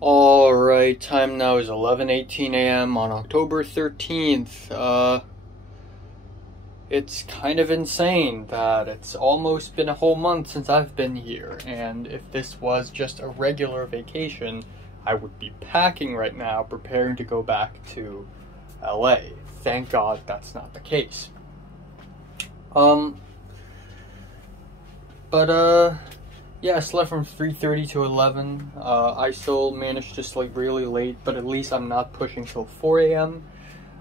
Alright, time now is 11:18 a.m. on October 13th. It's kind of insane that it's almost been a whole month since I've been here, and if this was just a regular vacation, I would be packing right now, preparing to go back to LA. Thank God that's not the case. Yeah, I slept from 3:30 to 11. I still managed to sleep really late, but at least I'm not pushing till 4 a.m.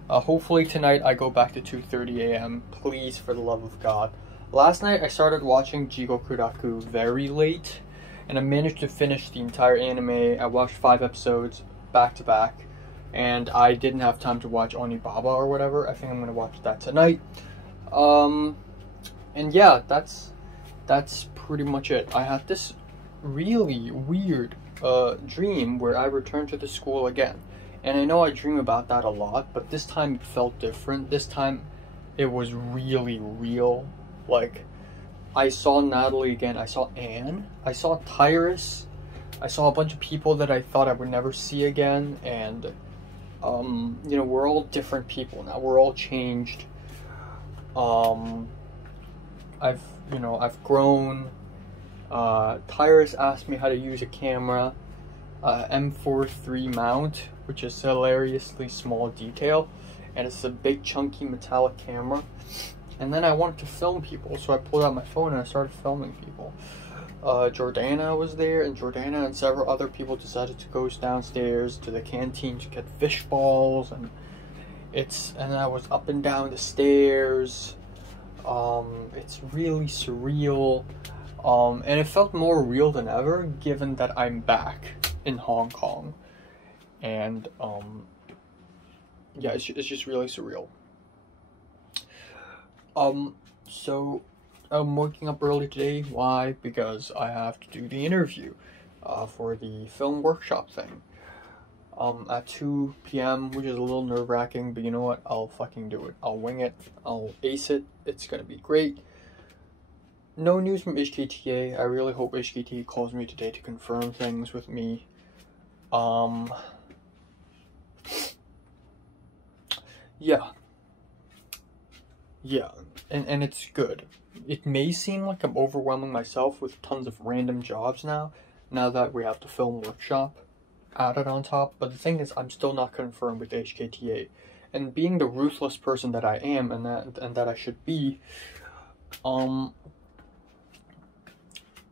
Hopefully tonight I go back to 2:30 a.m. Please, for the love of God. Last night I started watching Jigoku very late, and I managed to finish the entire anime. I watched 5 episodes back to back, and I didn't have time to watch Onibaba or whatever. I think I'm gonna watch that tonight. And yeah, that's pretty much it. I had this really weird dream where I returned to the school again. And I know I dream about that a lot, but this time it felt different. This time it was really real. Like, I saw Natalie again, I saw Anne, I saw Tyrus, I saw a bunch of people that I thought I would never see again, and you know, we're all different people now. We're all changed. I've grown. Tyrus asked me how to use a camera, M4 mount, which is a hilariously small detail, and it's a big chunky metallic camera. And then I wanted to film people, so I pulled out my phone and I started filming people. Jordana was there, and Jordana and several other people decided to go downstairs to the canteen to get fish balls, and I was up and down the stairs. It's really surreal, and it felt more real than ever given that I'm back in Hong Kong, and yeah, it's just really surreal. So I'm waking up early today. Why? Because I have to do the interview for the film workshop thing at 2 p.m, which is a little nerve-wracking, but you know what? I'll fucking do it. I'll wing it. I'll ace it. It's gonna be great. No news from HKTA. I really hope HKTA calls me today to confirm things with me. Yeah, and it's good. It may seem like I'm overwhelming myself with tons of random jobs now that we have the film workshop added on top, but the thing is, I'm still not confirmed with HKTA, and being the ruthless person that I am and that I should be,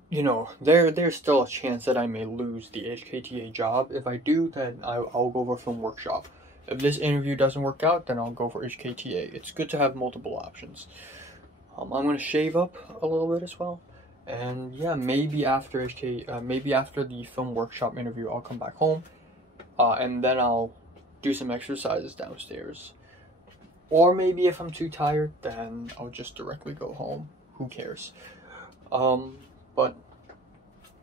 you know, there's still a chance that I may lose the HKTA job. If I do, then I'll go for film workshop. If this interview doesn't work out, then I'll go for HKTA. It's good to have multiple options. I'm gonna shave up a little bit as well. And yeah, maybe after the film workshop interview, I'll come back home, and then I'll do some exercises downstairs. Or maybe if I'm too tired, then I'll just directly go home. Who cares? But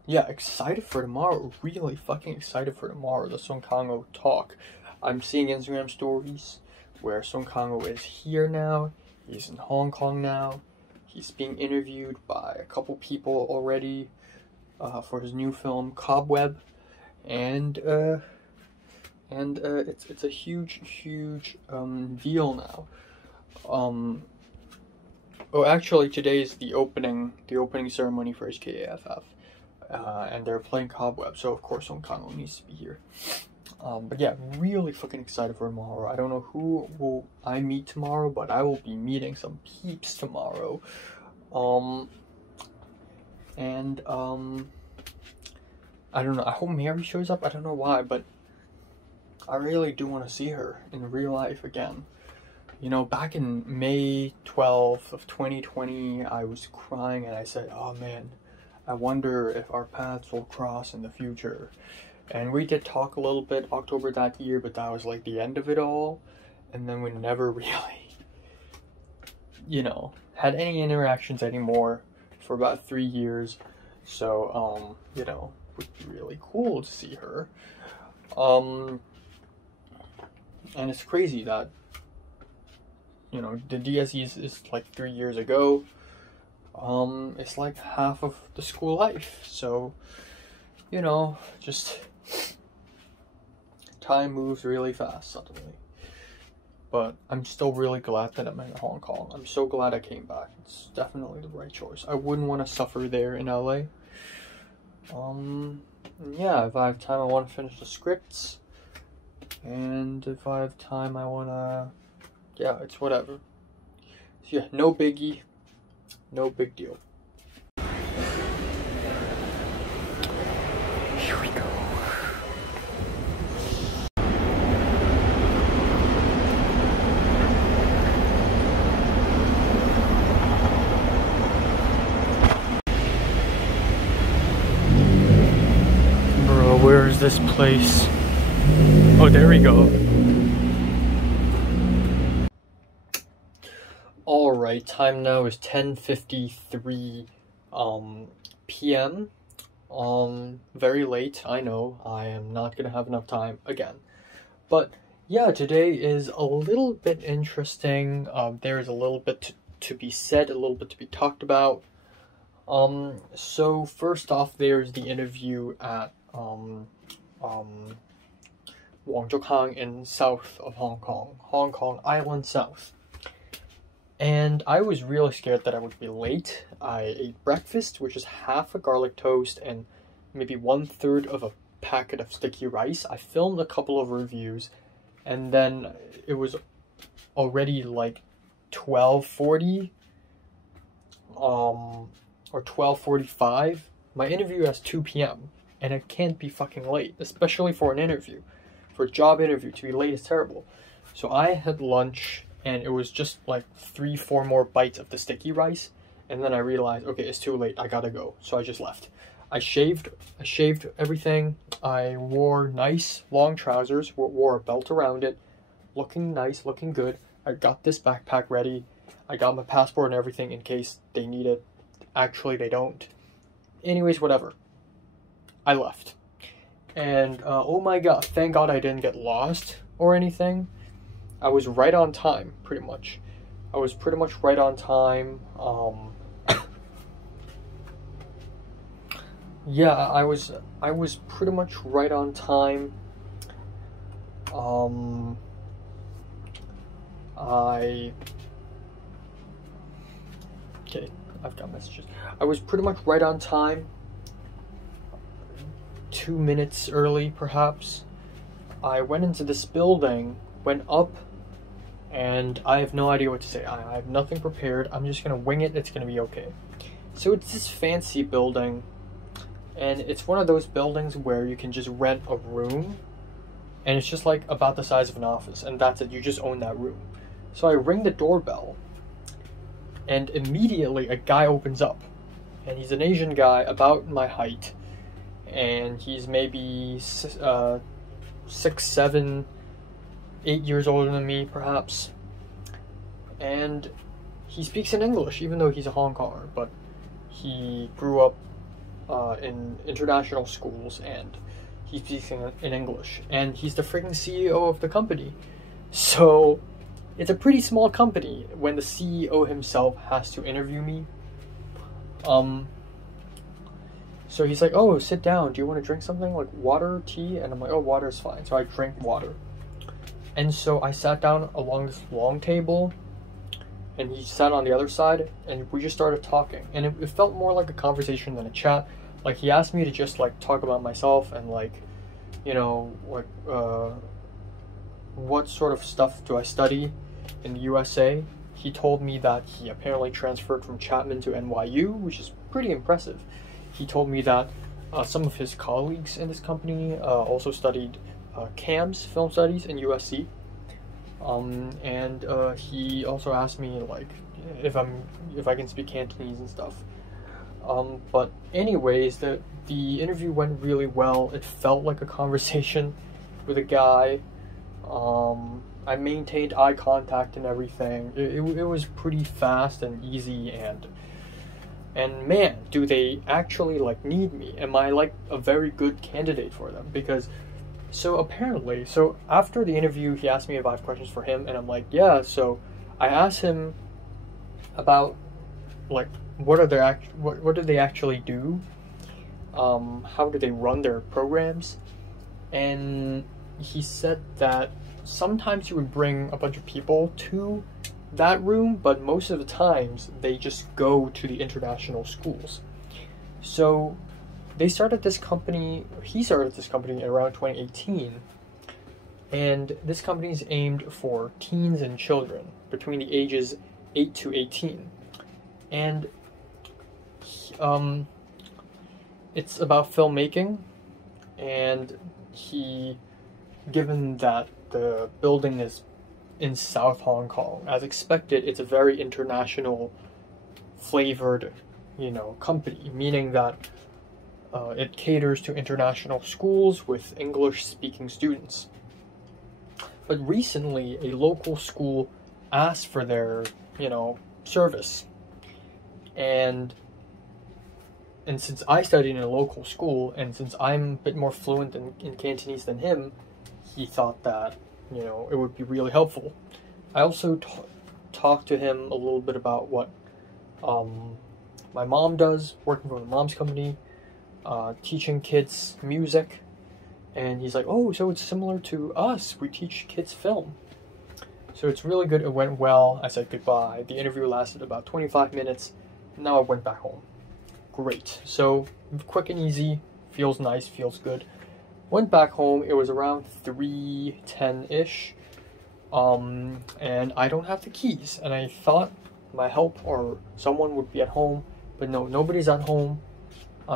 yeah, excited for tomorrow. Really fucking excited for tomorrow. The Song Kang-ho talk. I'm seeing Instagram stories where Song Kang-ho is here now. He's in Hong Kong now. He's being interviewed by a couple people already for his new film Cobweb, and it's a huge deal now. Oh, actually, today is the opening ceremony for HKAFF, and they're playing Cobweb, so of course Song Kang-ho needs to be here. But yeah, really fucking excited for tomorrow. I don't know who will I meet tomorrow, but I will be meeting some peeps tomorrow. I don't know. I hope Mary shows up. I don't know why, but I really do want to see her in real life again. You know, back in May 12th of 2020, I was crying and I said, oh man, I wonder if our paths will cross in the future. And we did talk a little bit October that year, but that was like the end of it all. And then we never really, you know, had any interactions anymore for about 3 years. So, you know, it would be really cool to see her. And it's crazy that, you know, the DSE is like 3 years ago. It's like half of the school life. So, you know, just time moves really fast suddenly. But I'm still really glad that I'm in Hong Kong. I'm so glad I came back. It's definitely the right choice. I wouldn't want to suffer there in LA. Yeah, if I have time, I want to finish the scripts. And if I have time, I want to... Yeah, it's whatever. So yeah, no biggie. No big deal. Here we go. Bro, where is this place? Oh, there we go. Alright, time now is 10:53 p.m. Very late, I know. I am not gonna have enough time again. But yeah, today is a little bit interesting. There is a little bit to be said, a little bit to be talked about. So first off, there's the interview at Wangzhougang in south of Hong Kong Island South. And I was really scared that I would be late. I ate breakfast, which is half a garlic toast and maybe 1/3 of a packet of sticky rice. I filmed a couple of reviews, and then it was already like 12:40 or 12:45. My interview has 2 p.m. and I can't be fucking late, especially for an interview. For a job interview, to be late is terrible. So I had lunch, and it was just like 3-4 more bites of the sticky rice, and then I realized, okay, it's too late, I gotta go. So I just left. I shaved everything. I wore nice long trousers, wore a belt around it, looking nice, looking good. I got this backpack ready. I got my passport and everything in case they need it. Actually, they don't. Anyways, whatever. I left. And oh my god, thank god I didn't get lost or anything. I was right on time, pretty much. I was pretty much right on time. Yeah, I was pretty much right on time. Okay, I've got messages. I was pretty much right on time. 2 minutes early, perhaps. I went into this building, went up, and I have no idea what to say. I have nothing prepared. I'm just gonna wing it. It's gonna be okay. So it's this fancy building, and it's one of those buildings where you can just rent a room, and it's just like about the size of an office, and that's it. You just own that room. So I ring the doorbell, and immediately a guy opens up, and he's an Asian guy about my height, and he's maybe 6, 7, 8 years older than me, perhaps. And he speaks in English, even though he's a Hong Konger, but he grew up in international schools, and he speaks in English. And he's the freaking CEO of the company. So it's a pretty small company when the CEO himself has to interview me. So he's like, oh, sit down. Do you want to drink something like water, tea? And I'm like, oh, water is fine. So I drank water. And so I sat down along this long table, and he sat on the other side, and we just started talking. And it felt more like a conversation than a chat. Like, he asked me to just, like, talk about myself and, like, you know, like, what sort of stuff do I study in the USA. He told me that he apparently transferred from Chapman to NYU, which is pretty impressive. He told me that some of his colleagues in this company also studied CAMS, film studies, in USC. And he also asked me, like, if I can speak Cantonese and stuff. But anyways, the interview went really well. It felt like a conversation with a guy. I maintained eye contact and everything. It was pretty fast and easy, and man, do they actually, like, need me? Am I, like, a very good candidate for them? Because so after the interview, he asked me if I have questions for him, and I'm like, yeah. So I asked him about, like, what do they actually do? How do they run their programs? And he said that sometimes he would bring a bunch of people to that room, but most of the times they just go to the international schools. So he started this company around 2018, and this company is aimed for teens and children between the ages 8 to 18. And it's about filmmaking, and given that the building is in South Hong Kong, as expected, it's a very international flavored, company, meaning that it caters to international schools with English-speaking students. But recently, a local school asked for their, service. And since I studied in a local school, and since I'm a bit more fluent in Cantonese than him, he thought that, it would be really helpful. I also talked to him a little bit about what my mom does, working for my mom's company, teaching kids music. And he's like, oh, so it's similar to us. We teach kids film. So it's really good. It went well. I said goodbye. The interview lasted about 25 minutes. Now I went back home. Great. So quick and easy. Feels nice. Feels good. Went back home. It was around 3:10-ish. And I don't have the keys. And I thought my help or someone would be at home. But no, nobody's at home.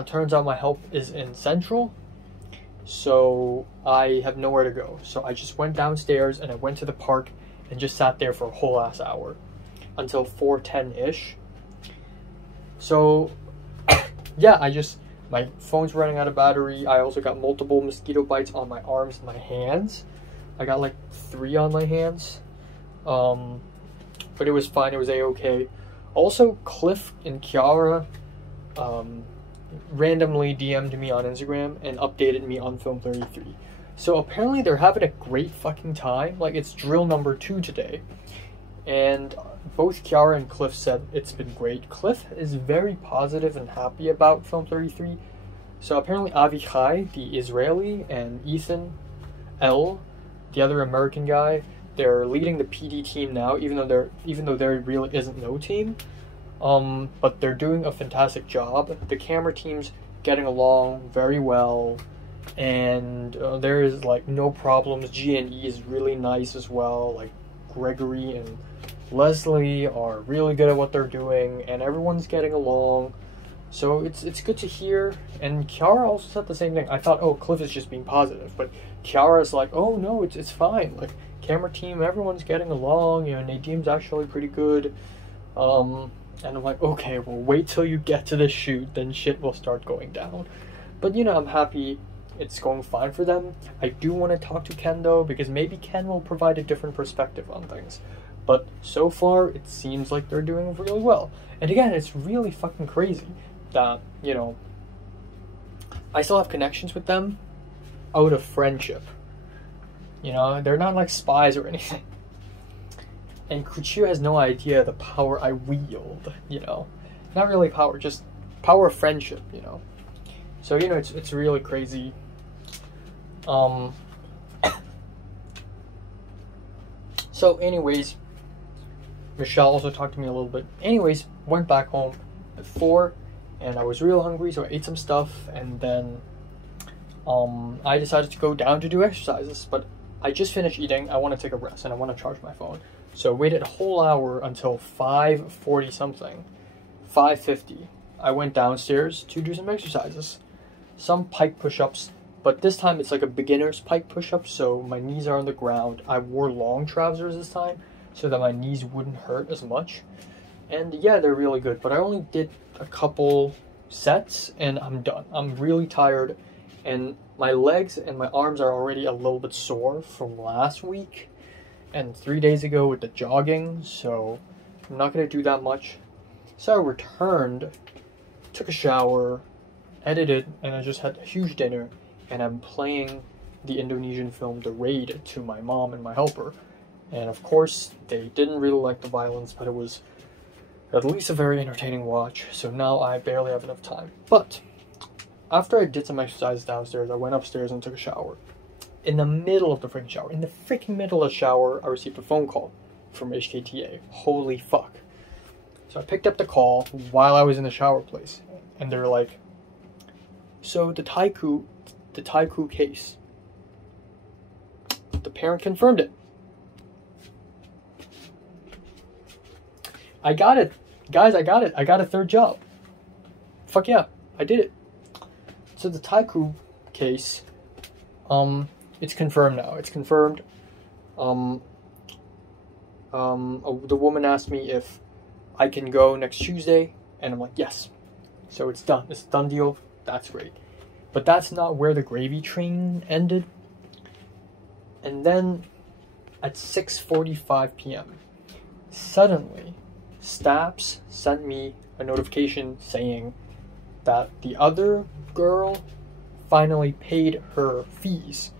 Turns out my help is in Central. So I have nowhere to go. So I just went downstairs and I went to the park and just sat there for a whole ass hour until 4:10-ish. So yeah, my phone's running out of battery. I also got multiple mosquito bites on my arms and my hands. I got like 3 on my hands. But it was fine. It was a-okay. Also, Cliff and Kiara randomly DM'd me on Instagram and updated me on Film 33. So apparently they're having a great fucking time. Like, it's drill number 2 today. And both Kiara and Cliff said it's been great. Cliff is very positive and happy about Film 33. So apparently Avichai, the Israeli, and Ethan L, the other American guy, they're leading the PD team now, even though there really isn't no team. But they're doing a fantastic job. The camera team's getting along very well, and there is like no problems. G&E is really nice as well. Like Gregory and Leslie are really good at what they're doing, and everyone's getting along. So it's good to hear. And Kiara also said the same thing. I thought, oh, Cliff is just being positive, but Kiara's like, oh no, it's fine. Like, camera team, everyone's getting along. Nadim's actually pretty good. And I'm like, okay, well, wait till you get to the shoot, then shit will start going down. But, I'm happy it's going fine for them. I do want to talk to Ken, though, because maybe Ken will provide a different perspective on things. But so far, it seems like they're doing really well. And again, it's really fucking crazy that, I still have connections with them out of friendship. They're not like spies or anything. And Kuchio has no idea the power I wield, Not really power, just power of friendship, So, it's really crazy. So, anyways, Michelle also talked to me a little bit. Anyways, went back home at 4, and I was real hungry, so I ate some stuff, and then I decided to go down to do exercises, but I just finished eating. I want to take a rest, and I want to charge my phone. So I waited a whole hour until 5:40 something, 5:50. I went downstairs to do some exercises, some pike push-ups, but this time it's like a beginner's pike push-up, so my knees are on the ground. I wore long trousers this time so that my knees wouldn't hurt as much. And yeah, they're really good, but I only did a couple sets and I'm done. I'm really tired, and my legs and my arms are already a little bit sore from last week and 3 days ago with the jogging, so I'm not going to do that much. So I returned, took a shower, edited, and I just had a huge dinner, and I'm playing the Indonesian film The Raid to my mom and my helper. And of course, they didn't really like the violence, but it was at least a very entertaining watch, so now I barely have enough time. But after I did some exercise downstairs, I went upstairs and took a shower. in the middle of the freaking shower, in the freaking middle of the shower, I received a phone call from HKTA. Holy fuck. So I picked up the call while I was in the shower place, and they're like, so the Taiku case, the parent confirmed it. I got it. Guys, I got it. I got a third job. Fuck yeah, I did it. So the Taiku case, it's confirmed now. It's confirmed. The woman asked me if I can go next Tuesday, and I'm like, yes. So it's done. It's a done deal. That's great. But that's not where the gravy train ended. And then at 6:45 p.m., suddenly, Staps sent me a notification saying that the other girl finally paid her fees.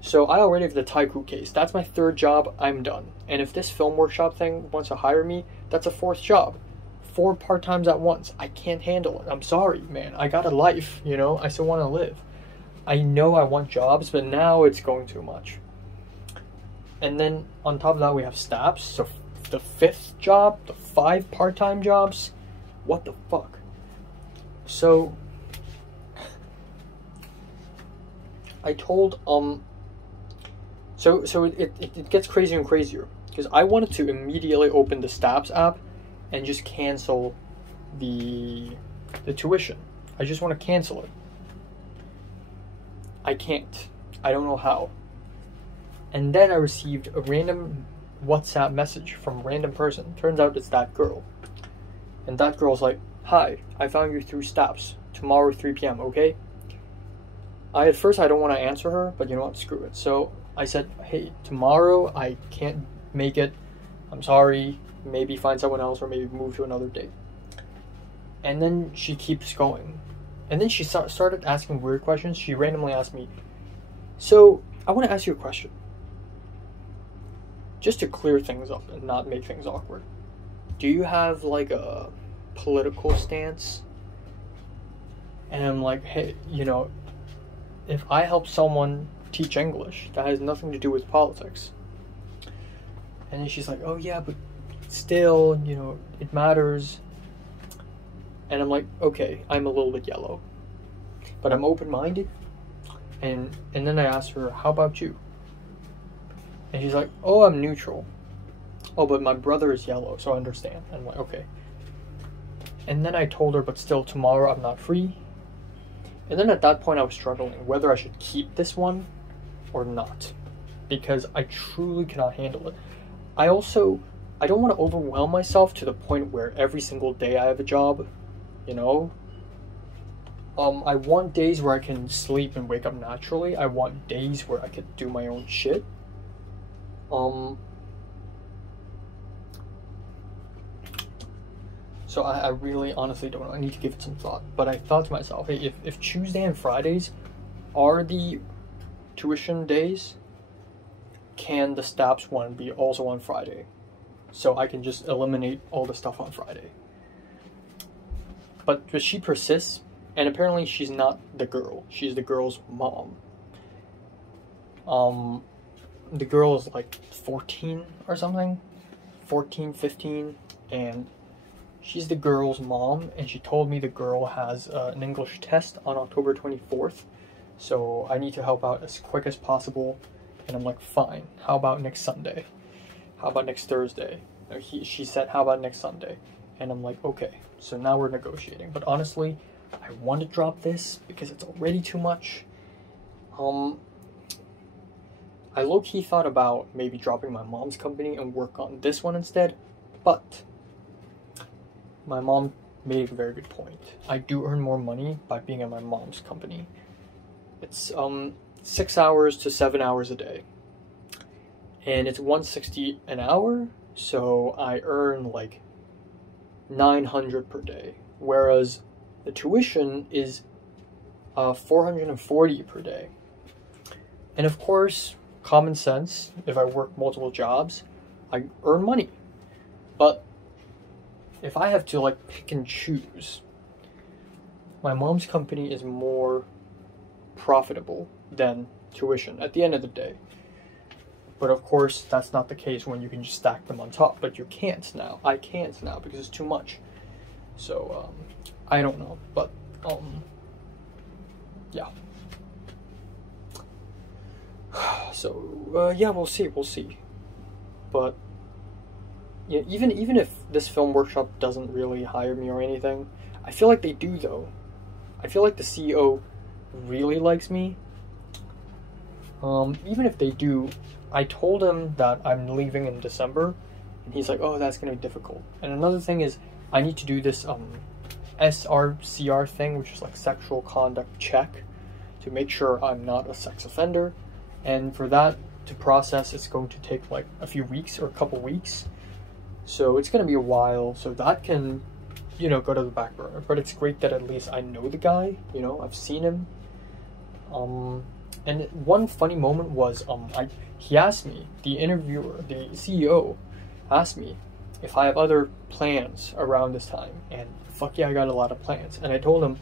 So I already have the Taiku case. That's my third job. I'm done. And if this film workshop thing wants to hire me, that's a fourth job. 4 part-times at once. I can't handle it. I'm sorry, man. I got a life, you know? I still want to live. I know I want jobs, but now it's going too much. And then on top of that, we have Staps. So the 5th job, the 5 part-time jobs. What the fuck? So I told so it gets crazier and crazier, because I wanted to immediately open the Staps app and just cancel the tuition. I just want to cancel it. I can't. I don't know how. And then I received a random WhatsApp message from a random person. Turns out it's that girl. And that girl's like, hi, I found you through Staps. Tomorrow 3 p.m., okay? At first I don't want to answer her, but you know what, screw it. So I said, hey, tomorrow I can't make it. I'm sorry. Maybe find someone else, or maybe move to another date. And then she keeps going. And then she started asking weird questions. She randomly asked me, so I want to ask you a question. Just to clear things up and not make things awkward. Do you have like a political stance? And I'm like, hey, you know, if I help someone teach English, that has nothing to do with politics. And then she's like, oh yeah, but still, you know, it matters. And I'm like, okay, I'm a little bit yellow, but I'm open-minded. And then I asked her, how about you? And she's like, oh, I'm neutral. Oh, but my brother is yellow, so I understand. And I'm like, okay. And then I told her, but still, tomorrow I'm not free. And then at that point I was struggling whether I should keep this one or not, because I truly cannot handle it. I don't want to overwhelm myself to the point where every single day I have a job, you know? I want days where I can sleep and wake up naturally. I want days where I could do my own shit. So I really honestly don't know. I need to give it some thought. But I thought to myself, hey, if Tuesday and Fridays are the tuition days, can the Staps one be also on Friday? So I can just eliminate all the stuff on Friday. But she persists, and apparently she's not the girl. She's the girl's mom. The girl is like 14 or something. 14, 15, and she's the girl's mom, and she told me the girl has an English test on October 24th, so I need to help out as quick as possible. And I'm like, fine, how about next Sunday? How about next Thursday? She said, how about next Sunday? And I'm like, okay, so now we're negotiating. But honestly, I want to drop this because it's already too much. I low-key thought about maybe dropping my mom's company and work on this one instead, but my mom made a very good point. I do earn more money by being at my mom's company. It's 6 hours to 7 hours a day, and it's $160 an hour, so I earn like $900 per day, whereas the tuition is $440 per day. And of course, common sense, if I work multiple jobs, I earn money. But if I have to like pick and choose, my mom's company is more profitable than tuition at the end of the day. But of course, that's not the case when you can just stack them on top. But you can't now. I can't now because it's too much. So, I don't know. But, yeah. So, yeah, we'll see. We'll see. But, yeah, even if this film workshop doesn't really hire me or anything, I feel like they do, though. I feel like the CEO really likes me. Even if they do, I told him that I'm leaving in December, and he's like, oh, that's going to be difficult. And another thing is, I need to do this SRCR thing, which is like sexual conduct check, to make sure I'm not a sex offender. And for that to process, it's going to take like a few weeks or a couple weeks. So it's going to be a while, so that can, you know, go to the back burner. But it's great that at least I know the guy, you know, I've seen him. And one funny moment was, he asked me, the interviewer, the CEO, asked me if I have other plans around this time, and fuck yeah, I got a lot of plans. And I told him,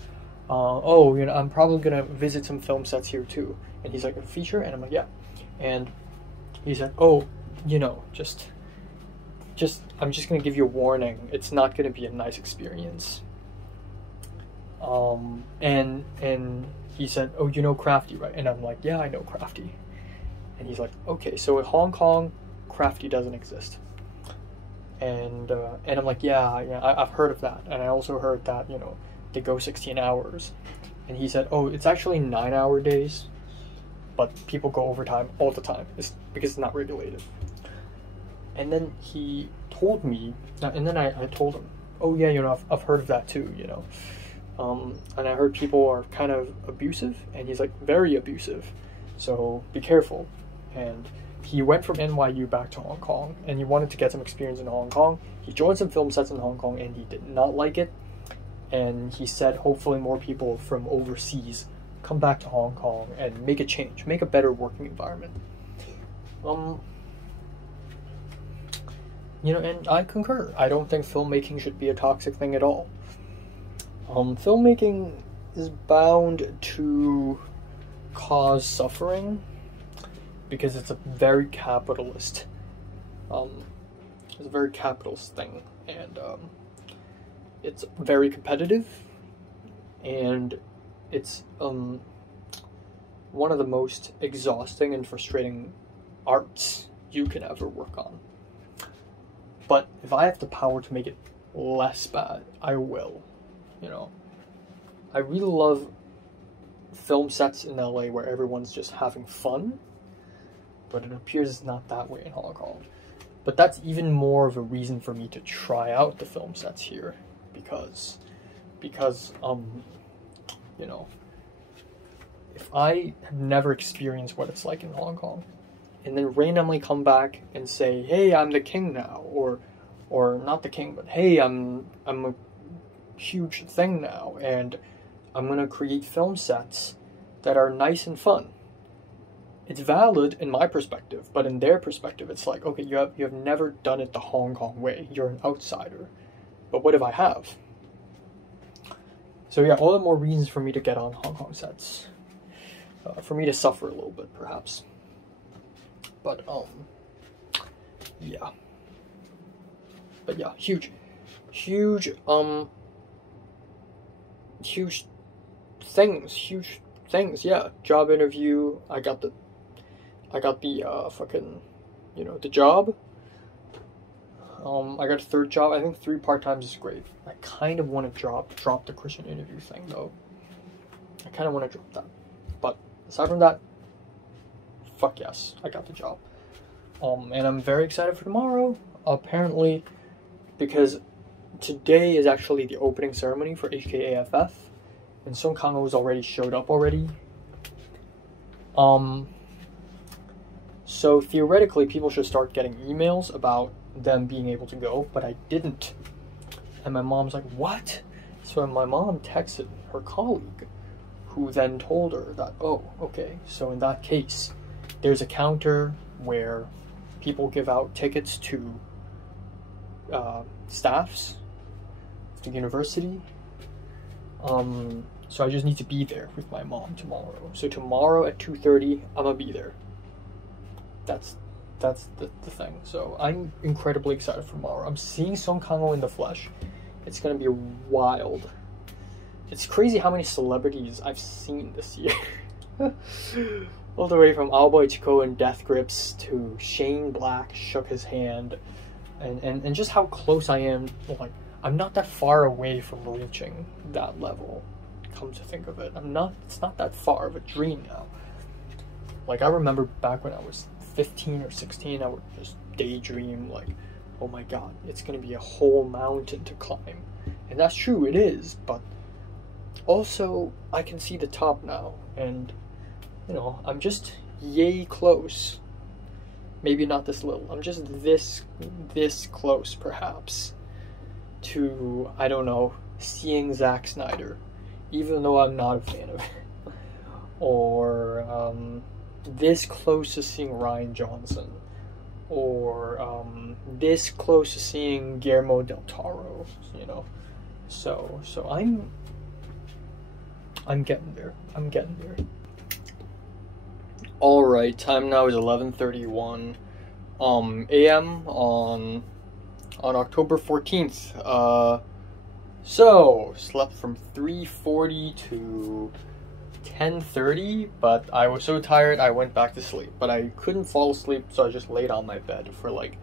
oh, you know, I'm probably gonna visit some film sets here too. And he's like, a feature? And I'm like, yeah. And he's like, oh, you know, I'm just gonna give you a warning. It's not gonna be a nice experience. And he said, oh, you know Crafty, right? And I'm like, yeah, I know Crafty. And he's like, okay, so in Hong Kong, Crafty doesn't exist. And I'm like, yeah, I've heard of that. And I also heard that, you know, they go 16 hours. And he said, oh, it's actually 9-hour days, but people go overtime all the time. It's because it's not regulated. And then he told me, and then I told him, oh yeah, you know, I've heard of that too, you know. And I heard people are kind of abusive, and he's like, very abusive. So be careful. And he went from NYU back to Hong Kong, and he wanted to get some experience in Hong Kong. He joined some film sets in Hong Kong, and he did not like it. And he said hopefully more people from overseas come back to Hong Kong and make a change, make a better working environment. You know, and I concur. I don't think filmmaking should be a toxic thing at all. Filmmaking is bound to cause suffering because it's a very capitalist, it's a very capitalist thing, and it's very competitive, and it's one of the most exhausting and frustrating arts you can ever work on. But if I have the power to make it less bad, I will. You know, I really love film sets in LA where everyone's just having fun, but it appears it's not that way in Hong Kong. But that's even more of a reason for me to try out the film sets here, because you know, if I have never experienced what it's like in Hong Kong, and then randomly come back and say, hey, I'm the king now, or not the king, but hey, I'm a huge thing now, and I'm gonna create film sets that are nice and fun. It's valid in my perspective, but in their perspective, it's like, okay, you have never done it the Hong Kong way. You're an outsider. But what if I have? So yeah, all the more reasons for me to get on Hong Kong sets. For me to suffer a little bit, perhaps. But yeah. But yeah, huge things, yeah. Job interview, I got the fucking, you know, the job. I got a third job. I think 3 part-times is great. I kind of want to drop the Christian interview thing, though. I kind of want to drop that. But aside from that, fuck yes, I got the job. And I'm very excited for tomorrow, apparently, because today is actually the opening ceremony for HKAFF, and Song Kang-ho has already showed up already. So theoretically, people should start getting emails about them being able to go, but I didn't. And my mom's like, what? So my mom texted her colleague, who then told her that, oh, okay, so in that case, there's a counter where people give out tickets to staffs of the university. So I just need to be there with my mom tomorrow. So tomorrow at 2:30, I'm gonna be there. That's the thing. So I'm incredibly excited for tomorrow. I'm seeing Song Kang-ho in the flesh. It's gonna be wild. It's crazy how many celebrities I've seen this year. All the way from Owlboy Chico and Death Grips to Shane Black shook his hand, and just how close I am. Like, I'm not that far away from reaching that level. Come to think of it, it's not that far of a dream now. Like, I remember back when I was 15 or 16, I would just daydream like, oh my god, it's gonna be a whole mountain to climb. And that's true, it is, but also I can see the top now, and you know, I'm just yay close. Maybe not this little, I'm just this close perhaps to, I don't know, seeing Zack Snyder, even though I'm not a fan of it. Or this close to seeing Ryan Johnson, or this close to seeing Guillermo del Toro, you know. So I'm getting there. I'm getting there. All right, time now is 11:31 a.m. on October 14th. So slept from 3:40 to 10:30, but I was so tired I went back to sleep. But I couldn't fall asleep, so I just laid on my bed for like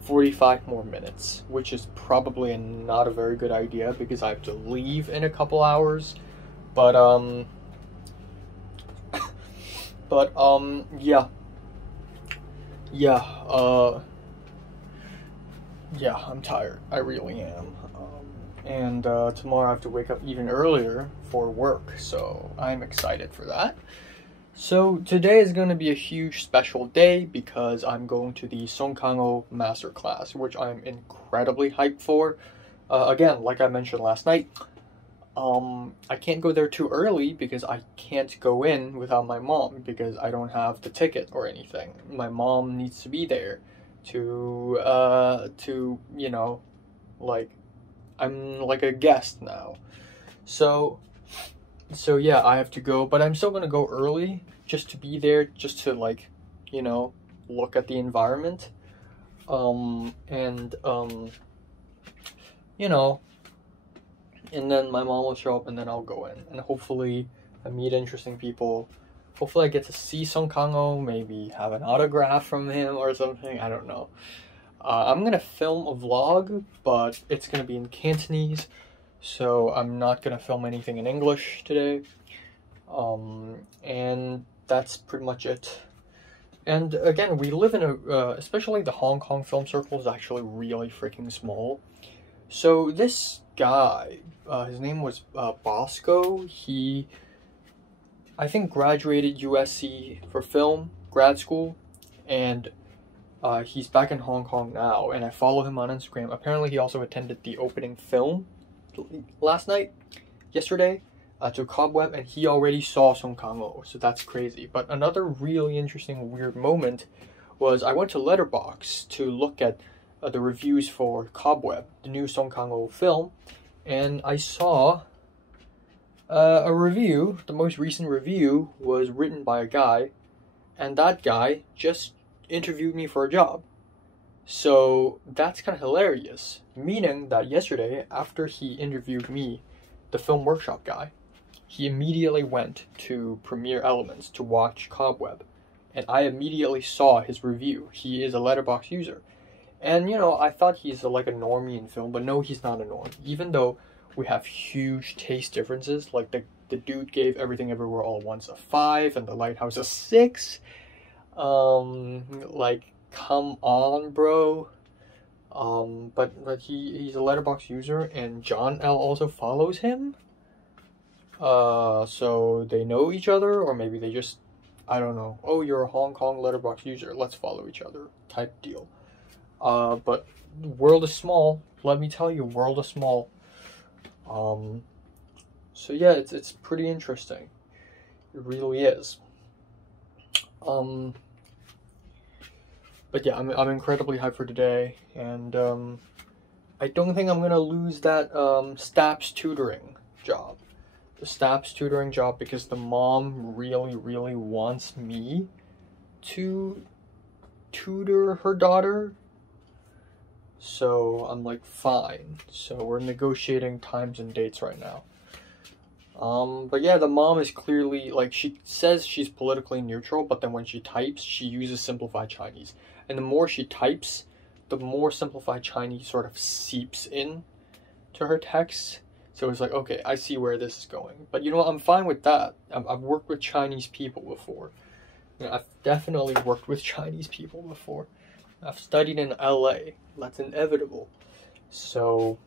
45 more minutes, which is probably not a very good idea because I have to leave in a couple hours. But yeah, I'm tired. I really am. And tomorrow I have to wake up even earlier for work, so I'm excited for that. So today is going to be a huge special day because I'm going to the Song Kang-ho Masterclass, which I'm incredibly hyped for. Again, like I mentioned last night, I can't go there too early because I can't go in without my mom because I don't have the ticket or anything. My mom needs to be there to you know, like, I'm like a guest now. So yeah, I have to go, but I'm still gonna go early just to be there, just to, like, you know, look at the environment. You know, and then my mom will show up and then I'll go in, and hopefully I meet interesting people. Hopefully I get to see Song Kang-ho, maybe have an autograph from him or something, I don't know. I'm gonna film a vlog, but it's gonna be in Cantonese, so I'm not gonna film anything in English today. And that's pretty much it. And again, we live in a, especially the Hong Kong film circle is actually really freaking small. So this guy, his name was Bosco. He, I think, graduated USC for film grad school, and he's back in Hong Kong now, and I follow him on Instagram. Apparently he also attended the opening film yesterday, to Cobweb, and he already saw Song Kang-ho, so that's crazy. But another really interesting weird moment was I went to Letterboxd to look at the reviews for Cobweb, the new Song Kang-ho film, and I saw a review. The most recent review was written by a guy, and that guy just interviewed me for a job. So that's kind of hilarious, meaning that yesterday, after he interviewed me, the film workshop guy, he immediately went to Premiere Elements to watch Cobweb, and I immediately saw his review. He is a Letterboxd user, and you know, I thought he's like a normie in film, but no, he's not a normie. Even though we have huge taste differences, like the dude gave Everything Everywhere All at Once a 5 and The Lighthouse a 6. Like, come on, bro. But he's a Letterboxd user, and John L also follows him. So they know each other, or maybe they just, I don't know. Oh, you're a Hong Kong Letterboxd user, let's follow each other type deal. But the world is small. Let me tell you, world is small. So yeah, it's pretty interesting. It really is. But yeah, I'm incredibly hyped for today, and I don't think I'm gonna lose that Staps tutoring job. the STAPS tutoring job because the mom really wants me to tutor her daughter. So I'm like, fine. So we're negotiating times and dates right now. But yeah, the mom is clearly, like, she says she's politically neutral, but then when she types, she uses simplified Chinese. And the more she types, the more simplified Chinese sort of seeps in to her text. So it's like, okay, I see where this is going. But you know what, I'm fine with that. I've worked with Chinese people before. You know, I've definitely worked with Chinese people before. I've studied in LA. That's inevitable. So,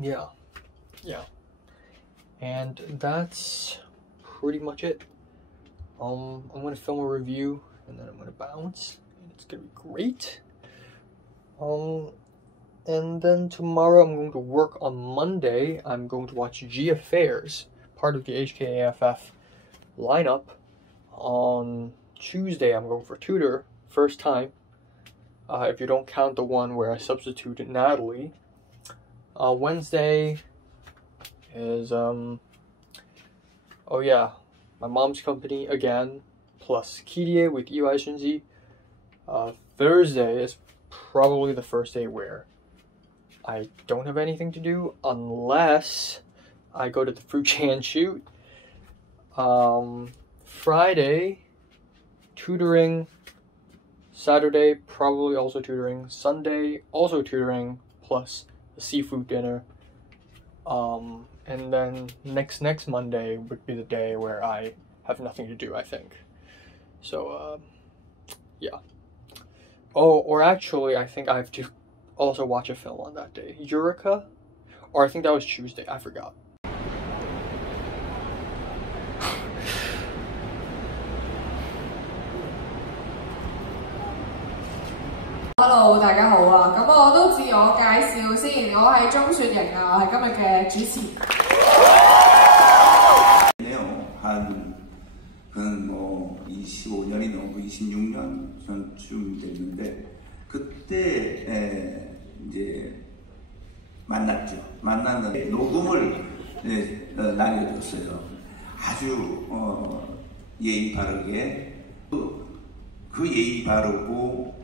yeah. And that's pretty much it. I'm gonna film a review and then I'm gonna bounce. And it's gonna be great. And then tomorrow I'm going to work. On Monday, I'm going to watch G Affairs, part of the HKAFF lineup. On Tuesday, I'm going for tutor, first time. If you don't count the one where I substituted Natalie. Wednesday is, oh yeah, my mom's company again, plus KDA with EY Shunzi. Thursday is probably the first day where I don't have anything to do unless I go to the Fujian shoot. Friday, tutoring. Saturday, probably also tutoring. Sunday, also tutoring, plus a seafood dinner. And then next Monday would be the day where I have nothing to do, I think. So, yeah. Oh, or actually, I think I have to also watch a film on that day. Eureka? Or I think that was Tuesday, I forgot. Hello， 大家好啊！咁我都自我介紹先，我係鐘雪瑩啊，我係今日嘅主持。그는 뭐 25년이 넘고 26년 전쯤 됐는데 그때 이제 만났죠. 만났는데 녹음을 남겨뒀어요. 아주 예의 바르게 그 예의 바르고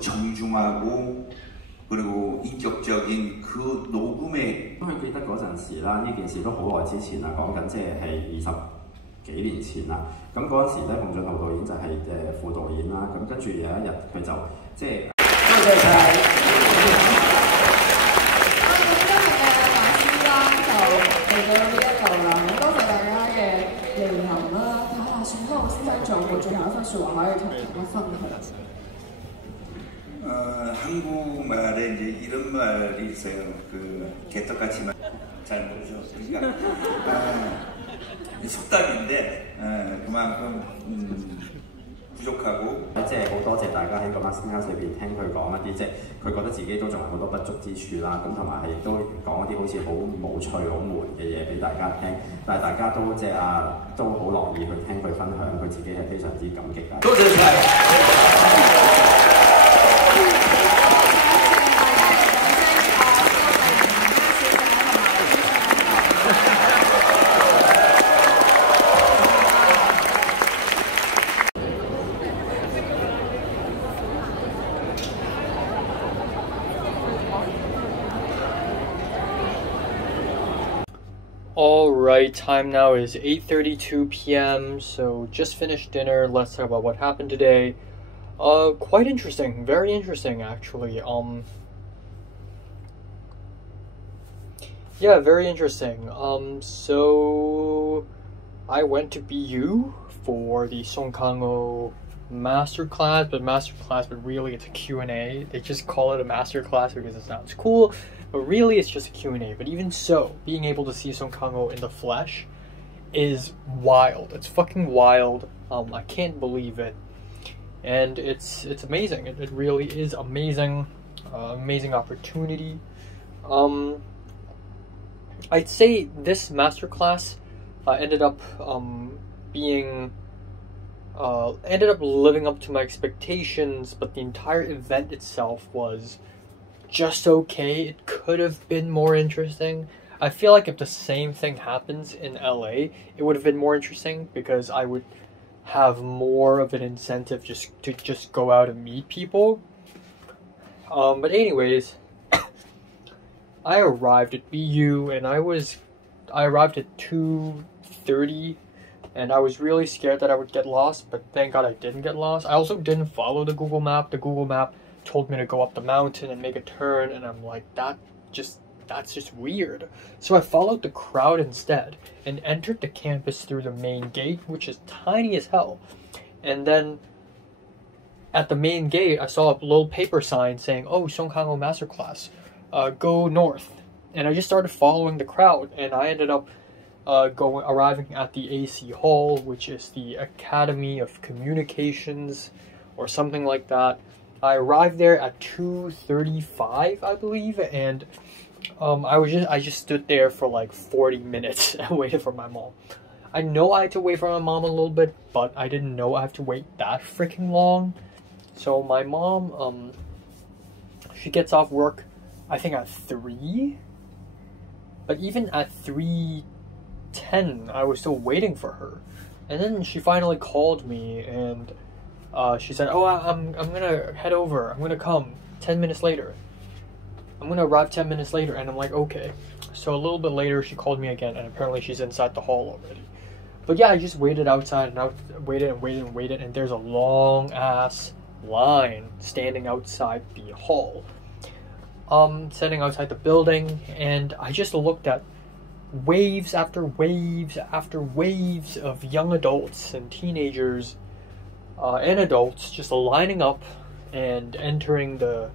정중하고 그리고 인격적인 그 녹음에 我記得嗰陣時啦，呢件事都好耐之前啦，講緊即係20幾年前啦。咁嗰陣時咧，洪俊浩導演就係副導演啦。咁跟住有一日佢就即係多謝晒。今日嘅馬師啦就嚟到呢一度啦，好多謝大家嘅嚟臨啦。睇下宋康老師喺做嘅最後一番説話可以同大家分享。 한국말에 이제 이런 말이 있어요. 그 개떡같이만 잘 모르죠. 그러니까 속담인데 그만큼 부족하고 即係好多謝大家喺個 Masterclass 裏邊聽佢講一啲，即係佢覺得自己都仲有好多不足之處啦。咁同埋係亦都講一啲好似好無趣、好悶嘅嘢俾大家聽，但係大家都即係都好樂意去聽佢分享，佢自己係非常之感激嘅。多謝晒。 Alright, time now is 8:32 p.m. So just finished dinner. Let's talk about what happened today. Quite interesting. Very interesting, actually. Yeah, very interesting. So I went to BU for the Song Kang-ho masterclass, but really it's a Q&A. They just call it a masterclass because it sounds cool. But really, it's just a Q&A. But even so, being able to see Song Kang-ho in the flesh is wild. It's fucking wild. I can't believe it. And it's amazing. It really is amazing. Amazing opportunity. I'd say this masterclass ended up living up to my expectations, but the entire event itself was just okay. It could have been more interesting. I feel like if the same thing happens in LA, it would have been more interesting because I would have more of an incentive to go out and meet people. But anyways, I arrived at BU and I arrived at 2:30, and I was really scared that I would get lost, but thank God I didn't get lost. I also didn't follow the Google Map. The Google Map told me to go up the mountain and make a turn, and I'm like, that's just weird. So I followed the crowd instead and entered the campus through the main gate, which is tiny as hell. And then at the main gate, I saw a little paper sign saying, "Oh, Song Kang-ho Masterclass, go north." And I just started following the crowd, and I ended up arriving at the AC Hall, which is the Academy of Communications or something like that. I arrived there at 2:35, I believe, and I just stood there for like 40 minutes and waited for my mom. I know I had to wait for my mom a little bit, but I didn't know I have to wait that freaking long. So my mom, she gets off work, I think at 3, but even at 3:10, I was still waiting for her. And then she finally called me, and she said, "Oh, I'm gonna head over. I'm gonna come 10 minutes later. I'm gonna arrive 10 minutes later." And I'm like, okay. So a little bit later, she called me again, and apparently she's inside the hall already. But yeah, I just waited outside, and waited, and there's a long ass line standing outside the hall, standing outside the building, and I just looked at waves after waves after waves of young adults and teenagers and adults just lining up and entering the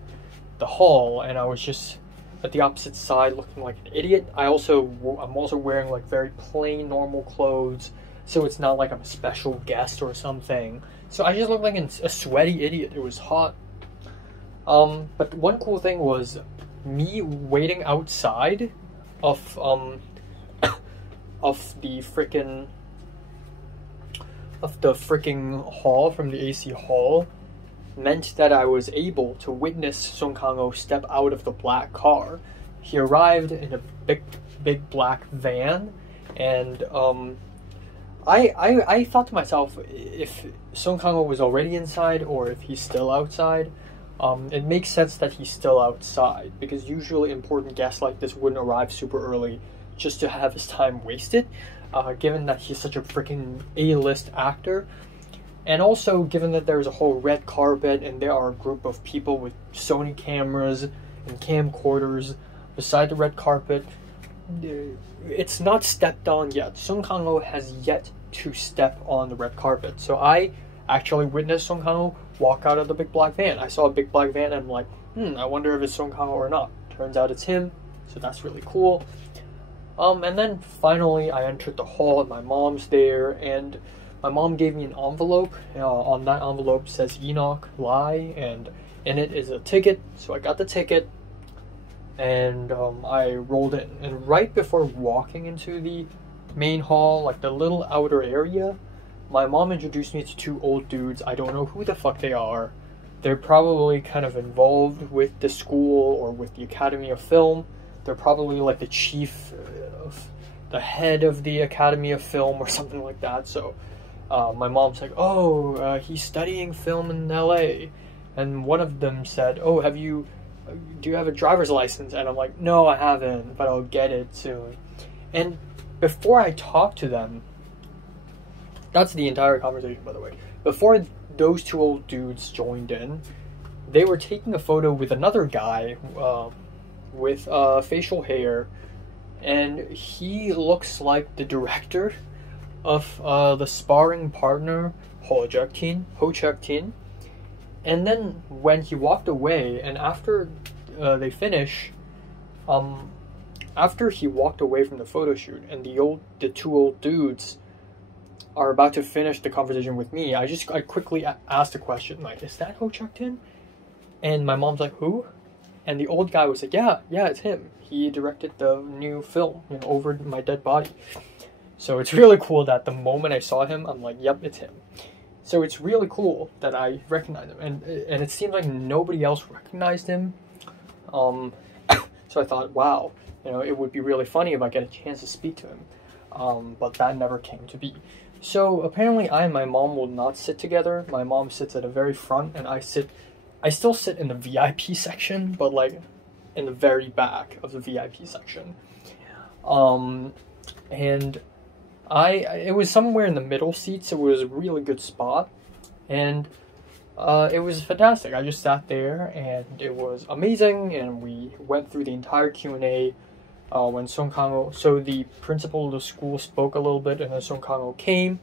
hall, and I was just at the opposite side looking like an idiot. I'm also wearing like very plain normal clothes, so it's not like I'm a special guest or something. So I just looked like a sweaty idiot. It was hot. But one cool thing was me waiting outside of the freaking hall from the AC Hall meant that I was able to witness Song Kang-ho step out of the black car. He arrived in a big black van, and I thought to myself, if Song Kang-ho was already inside or if he's still outside. It makes sense that he's still outside, because usually important guests like this wouldn't arrive super early just to have his time wasted, given that he's such a freaking A-list actor. And also, given that there's a whole red carpet and there are a group of people with Sony cameras and camcorders beside the red carpet, it's not stepped on yet. Song Kang-ho has yet to step on the red carpet. So I actually witnessed Song Kang-ho walk out of the big black van. I saw a big black van and I'm like, I wonder if it's Song Kang-ho or not. Turns out it's him, so that's really cool. And then finally I entered the hall and my mom's there, and my mom gave me an envelope. On that envelope says Enoch Lai, and in it is a ticket. So I got the ticket, and I rolled in. And right before walking into the main hall, like the little outer area, my mom introduced me to two old dudes. I don't know who the fuck they are. They're probably kind of involved with the school or with the Academy of Film. They're probably like the chief, the head of the Academy of Film or something like that. So my mom's like, "Oh, he's studying film in LA." And one of them said, "Oh, do you have a driver's license?" And I'm like, "No, I haven't, but I'll get it soon." And before I talked to them, that's the entire conversation, by the way. Before those two old dudes joined in, they were taking a photo with another guy with facial hair, and he looks like the director of the sparring partner Ho Chuk-tin. And then when he walked away, and after they finish, after he walked away from the photo shoot, and the two old dudes are about to finish the conversation with me, I quickly asked a question like, "Is that Ho Chuk-tin?" And my mom's like, "Who?" And the old guy was like, yeah, it's him. He directed the new film, Over My Dead Body. So it's really cool that the moment I saw him, I'm like, yep, it's him. So it's really cool that I recognized him, and it seemed like nobody else recognized him. So I thought, wow, you know, it would be really funny if I get a chance to speak to him. But that never came to be. So apparently I and my mom will not sit together. My mom sits at the very front, and I still sit in the VIP section, but like in the very back of the VIP section. And it was somewhere in the middle seats. It was a really good spot, and it was fantastic. I just sat there, and it was amazing, and we went through the entire Q&A. When Song Kang-ho, so the principal of the school spoke a little bit, and then Song Kang-ho came,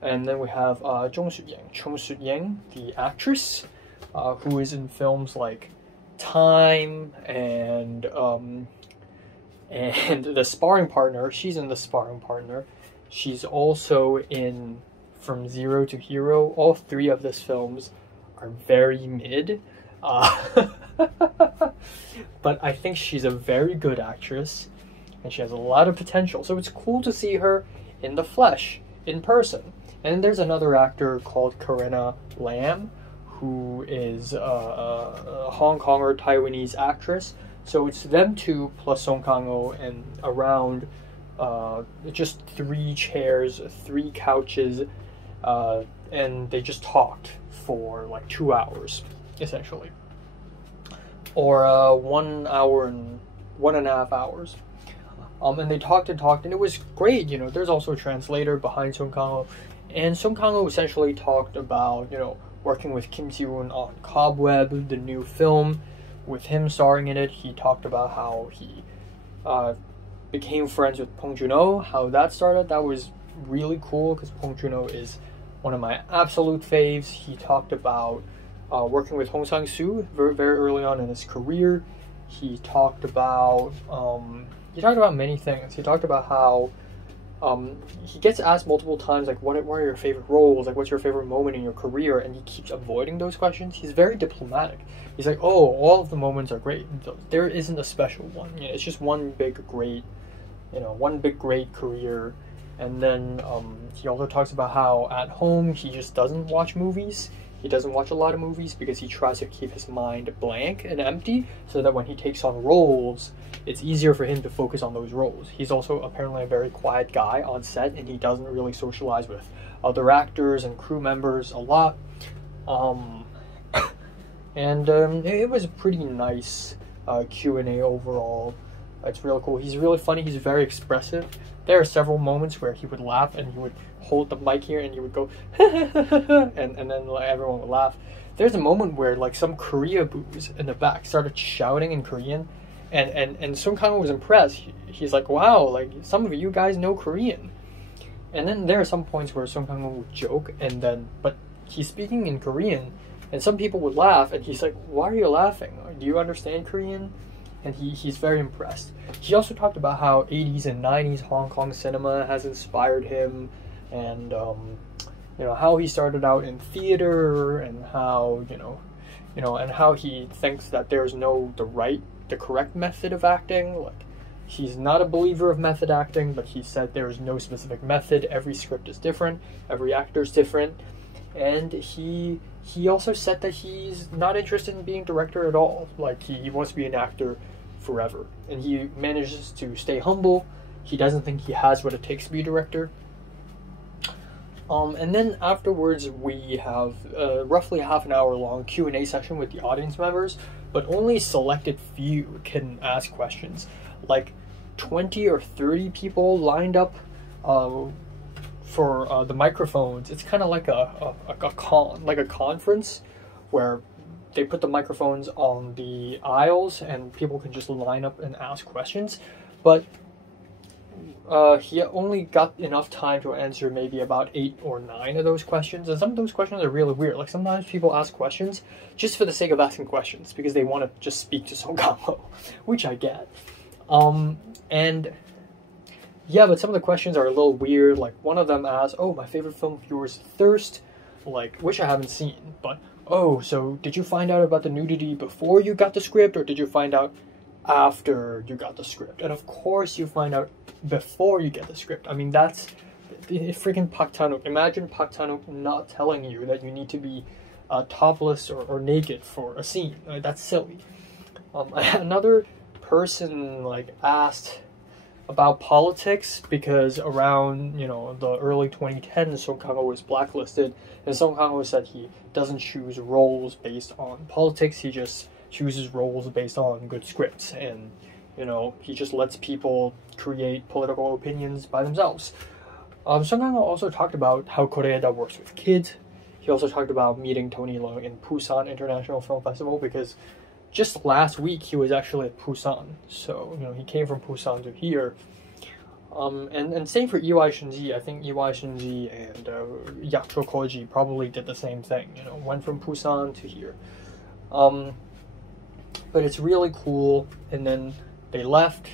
and then we have Chung Soo-yang, the actress, who is in films like Time and The Sparring Partner. She's in The Sparring Partner. She's also in From Zero to Hero. All three of these films are very mid. But I think she's a very good actress, and she has a lot of potential. So it's cool to see her in the flesh, in person. And there's another actor called Karina Lam, who is a Hong Konger Taiwanese actress. So it's them two plus Song Kang-ho, and around just 3 chairs, 3 couches, and they just talked for like 2 hours, essentially. Or 1 hour and 1.5 hours. And they talked, and it was great. You know, there's also a translator behind Song Kang-ho, and Song Kang-ho essentially talked about, you know, working with Kim Ji-woon on Cobweb, the new film, with him starring in it. He talked about how he became friends with Bong Joon-ho, how that started. That was really cool, because Bong Joon-ho is one of my absolute faves. He talked about working with Hong Sang-soo very, very early on in his career. He talked about many things. He talked about how he gets asked multiple times, like, what are your favorite roles? Like, what's your favorite moment in your career? And he keeps avoiding those questions. He's very diplomatic. He's like, oh, all of the moments are great. There isn't a special one. You know, it's just one big great career. And then he also talks about how at home he just doesn't watch movies. He doesn't watch a lot of movies because he tries to keep his mind blank and empty, so that when he takes on roles, it's easier for him to focus on those roles. He's also apparently a very quiet guy on set, and he doesn't really socialize with other actors and crew members a lot. It was a pretty nice Q&A overall. It's really cool. He's really funny. He's very expressive. There are several moments where he would laugh, and he would hold the mic here, and he would go and then like, everyone would laugh. There's a moment where like some Korea boos in the back started shouting in Korean, and Song Kang-ho was impressed. He's like, wow, like some of you guys know Korean. And then there are some points where Song Kang-ho would joke, but he's speaking in Korean, and some people would laugh, and he's like, why are you laughing? Do you understand Korean? And he's very impressed. He also talked about how 80s and 90s Hong Kong cinema has inspired him, and you know, how he started out in theater, and how and how he thinks that there's the correct method of acting. Like, he's not a believer of method acting, but he said there is no specific method. Every script is different, every actor is different, and he also said that he's not interested in being director at all. Like, he wants to be an actor forever, and he manages to stay humble. He doesn't think he has what it takes to be a director. And then afterwards we have roughly half an hour long Q&A session with the audience members, but only a selected few can ask questions. Like 20 or 30 people lined up for the microphones. It's kind of like a conference where they put the microphones on the aisles and people can just line up and ask questions. But he only got enough time to answer maybe about 8 or 9 of those questions, and some of those questions are really weird. Like, sometimes people ask questions just for the sake of asking questions because they want to just speak to Song Kang-ho, which I get. And yeah, but some of the questions are a little weird. Like, one of them asked, oh, my favorite film of yours, Thirst, like, which I haven't seen, but oh, so did you find out about the nudity before you got the script, or did you find out after you got the script? And of course you find out before you get the script. I mean, that's freaking Park Chan-wook. Imagine Park Chan-wook not telling you that you need to be topless or naked for a scene. That's silly. Another person like asked about politics, because around, you know, the early 2010s, Song Kang-ho was blacklisted, and Song Kang-ho said he doesn't choose roles based on politics, he just chooses roles based on good scripts, and, you know, he just lets people create political opinions by themselves. Song Kang-ho also talked about how Koreeda works with kids. He also talked about meeting Tony Leung in Busan International Film Festival, because just last week he was actually at Busan, so, you know, he came from Busan to here. And same for EY Shinji. I think EY Shinji and Yakucho Koji probably did the same thing, you know, went from Busan to here. But it's really cool, and then they left,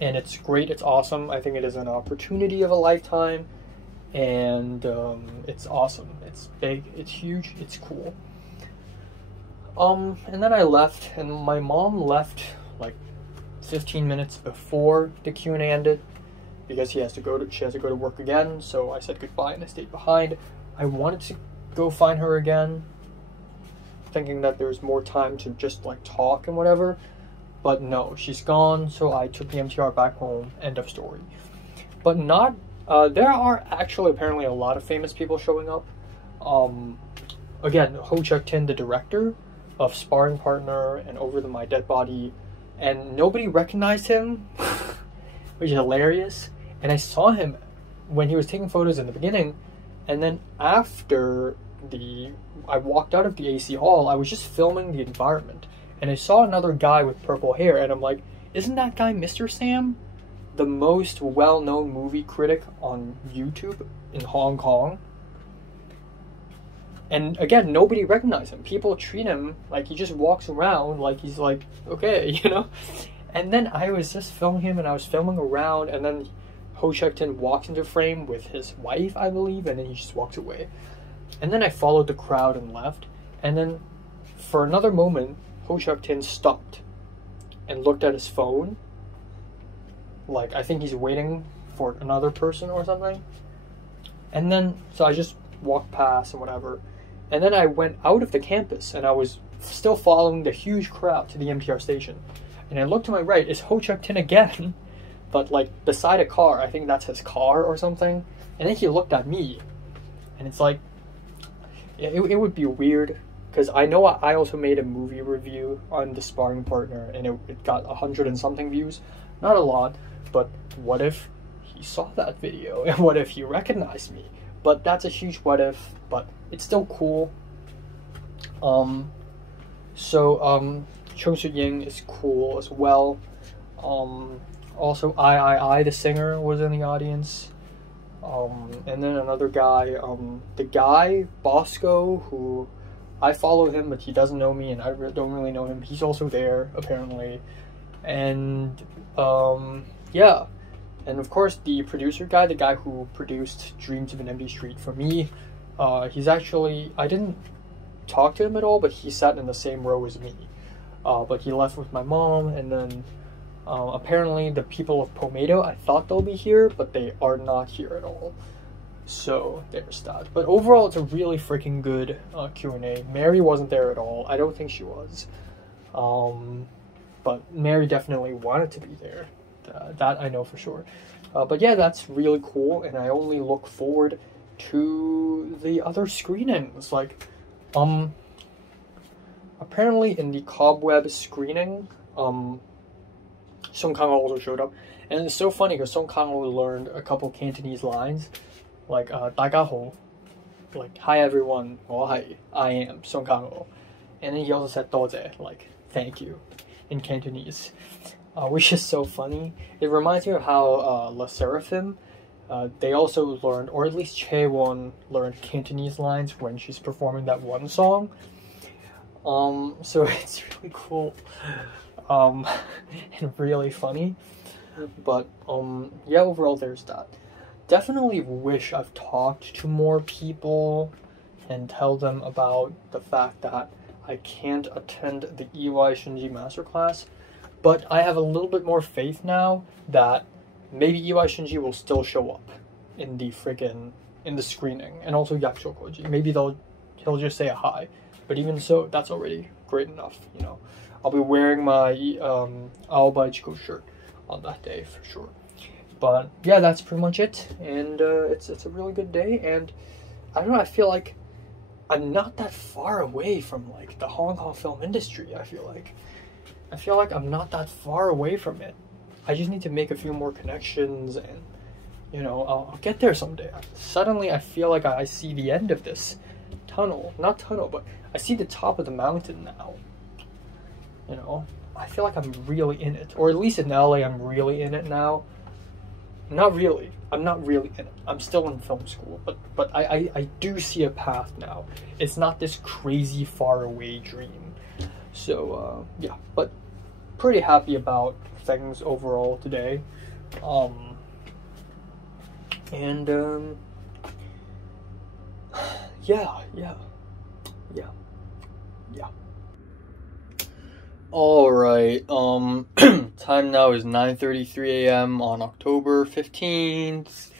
and it's great, it's awesome. I think it is an opportunity of a lifetime, and it's awesome. It's big, it's huge, it's cool. And then I left, and my mom left like 15 minutes before the Q&A ended, because she has to go to work again. So I said goodbye and I stayed behind. I wanted to go find her again, thinking that there's more time to just like talk and whatever, but no, she's gone. So I took the MTR back home. End of story. But not. There are actually apparently a lot of famous people showing up. Again, Ho Chuk-tin, the director of Sparring Partner and Over My Dead Body, and nobody recognized him, which is hilarious. And I saw him when he was taking photos in the beginning, and then after I walked out of the AC hall, I was just filming the environment, and I saw another guy with purple hair, and I'm like, isn't that guy Mr. Sam, the most well-known movie critic on YouTube in Hong Kong? And again, nobody recognized him. People treat him like he just walks around like he's like, okay, you know? And then I was just filming him, and I was filming around, and then Ho Chuk-tin walks into frame with his wife, I believe, and then he just walks away. And then I followed the crowd and left, and then for another moment, Ho Chuk-tin stopped and looked at his phone. Like, I think he's waiting for another person or something. And then, so I just walked past and whatever. And then I went out of the campus, and I was still following the huge crowd to the MTR station. And I looked to my right, it's Ho Chuk-tin again, but like beside a car. I think that's his car or something. And then he looked at me, and it's like, it would be weird, because I know I also made a movie review on The Sparring Partner, and it got 100 and something views. Not a lot, but what if he saw that video, and what if he recognized me? But that's a huge what if, but it's still cool. Chung Soo-ying is cool as well. Also, I, the singer, was in the audience. And then another guy, the guy, Bosco, who I follow him, but he doesn't know me, and I don't really know him. He's also there, apparently. And, yeah. And of course, the producer guy, the guy who produced Dreams of an Empty Street for me, he's actually, I didn't talk to him at all, but he sat in the same row as me. But he left with my mom, and then apparently the people of Pomato, I thought they'll be here, but they are not here at all. So there's that. But overall, it's a really freaking good Q&A. Mary wasn't there at all. I don't think she was. But Mary definitely wanted to be there. That I know for sure. But yeah, that's really cool, and I only look forward to the other screenings. Like, apparently in the Cobweb screening, Song Kang-ho also showed up, and it's so funny because Song Kang-ho learned a couple Cantonese lines, like "大家好," like "Hi everyone," or "Hi, I am Song Kang-ho," and then he also said "多謝," like "Thank you," in Cantonese. Which is so funny. It reminds me of how La Seraphim, they also learned, or at least Chaewon learned Cantonese lines when she's performing that one song. So it's really cool, and really funny. But yeah, overall there's that. Definitely wish I've talked to more people and tell them about the fact that I can't attend the EY Shinji Masterclass. But I have a little bit more faith now that maybe EY Shinji will still show up in the screening, and also Yakucho Koji. Maybe he'll just say a hi, but even so, that's already great enough, you know. I'll be wearing my Alba Ichigo shirt on that day for sure. But yeah, that's pretty much it, and it's a really good day, and I don't know, I feel like I'm not that far away from like the Hong Kong film industry. I feel like I'm not that far away from it. I just need to make a few more connections, and you know, I'll get there someday. Suddenly I feel like I see the end of this tunnel, not tunnel, but I see the top of the mountain now. You know, I feel like I'm really in it, or at least in LA I'm really in it now. Not really. I'm not really in it. I'm still in film school, but I do see a path now. It's not this crazy far away dream. So yeah, but pretty happy about things overall today. Yeah. Alright, time now is 9:33 a.m. on October 15th.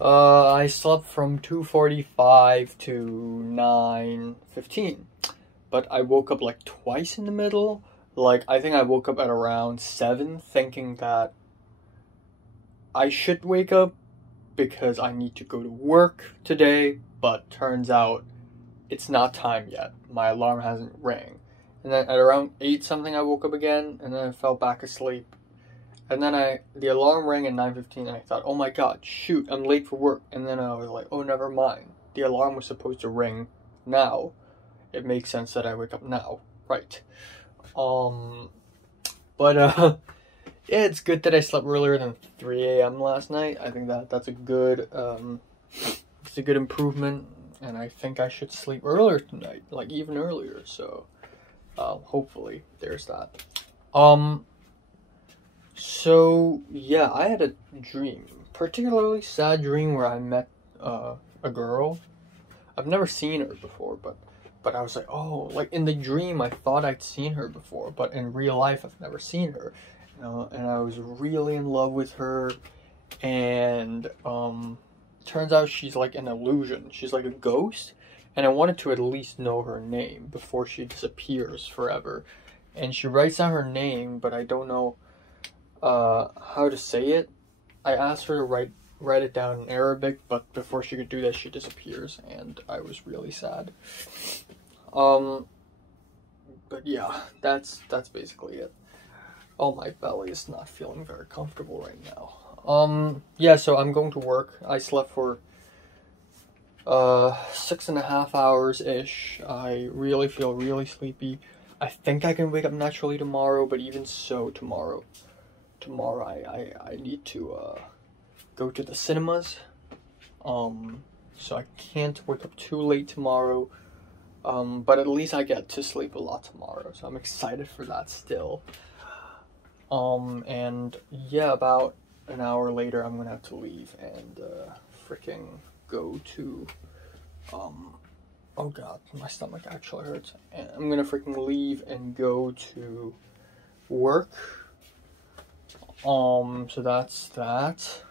I slept from 2:45 to 9:15. But I woke up like twice in the middle. Like, I think I woke up at around 7 thinking that I should wake up because I need to go to work today. But turns out it's not time yet. My alarm hasn't rang. And then at around 8 something I woke up again, and then I fell back asleep. And then the alarm rang at 9:15 and I thought, oh my god, shoot, I'm late for work. And then I was like, oh, never mind. The alarm was supposed to ring now. It makes sense that I wake up now. Right. Yeah, it's good that I slept earlier than 3 a.m. last night. I think that's a good, it's a good improvement. And I think I should sleep earlier tonight, like even earlier, so... hopefully there's that. So yeah, I had a dream, particularly sad dream where I met a girl. I've never seen her before, but I was like, oh, like in the dream I thought I'd seen her before, but in real life I've never seen her. You know, and I was really in love with her, and turns out she's like an illusion. She's like a ghost. And I wanted to at least know her name before she disappears forever. And she writes down her name, but I don't know how to say it. I asked her to write it down in Arabic, but before she could do that, she disappears, and I was really sad. But yeah, that's basically it. Oh, my belly is not feeling very comfortable right now. Yeah, so I'm going to work. I slept for 6.5 hours-ish. I really feel really sleepy. I think I can wake up naturally tomorrow, but even so, tomorrow I need to go to the cinemas. So I can't wake up too late tomorrow. But at least I get to sleep a lot tomorrow, so I'm excited for that still. And yeah, about an hour later I'm gonna have to leave and freaking go to oh god, my stomach actually hurts. And I'm gonna freaking leave and go to work. So that's that.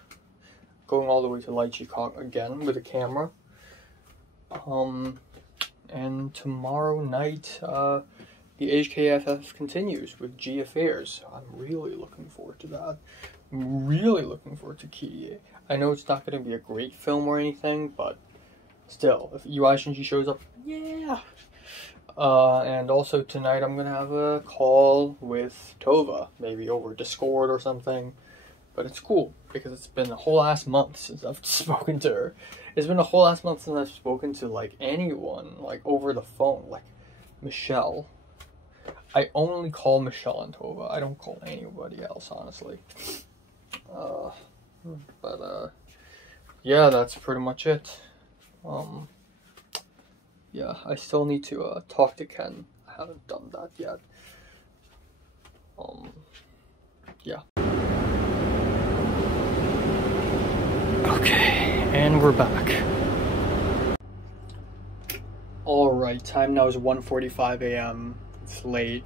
Going all the way to Lychee again with a camera. And tomorrow night, the HKFF continues with G Affairs. I'm really looking forward to that. I'm really looking forward to KDA. I know it's not going to be a great film or anything, but still, if UI Shinji shows up, yeah. And also tonight I'm going to have a call with Tova, maybe over Discord or something. But it's cool, because it's been a whole ass month since I've spoken to her. It's been a whole ass month since I've spoken to, like, anyone, like, over the phone, like, Michelle. I only call Michelle and Tova. I don't call anybody else, honestly. Yeah, that's pretty much it. Yeah, I still need to, talk to Ken. I haven't done that yet. Yeah. Okay, and we're back. Alright, time now is 1:45 a.m. It's late.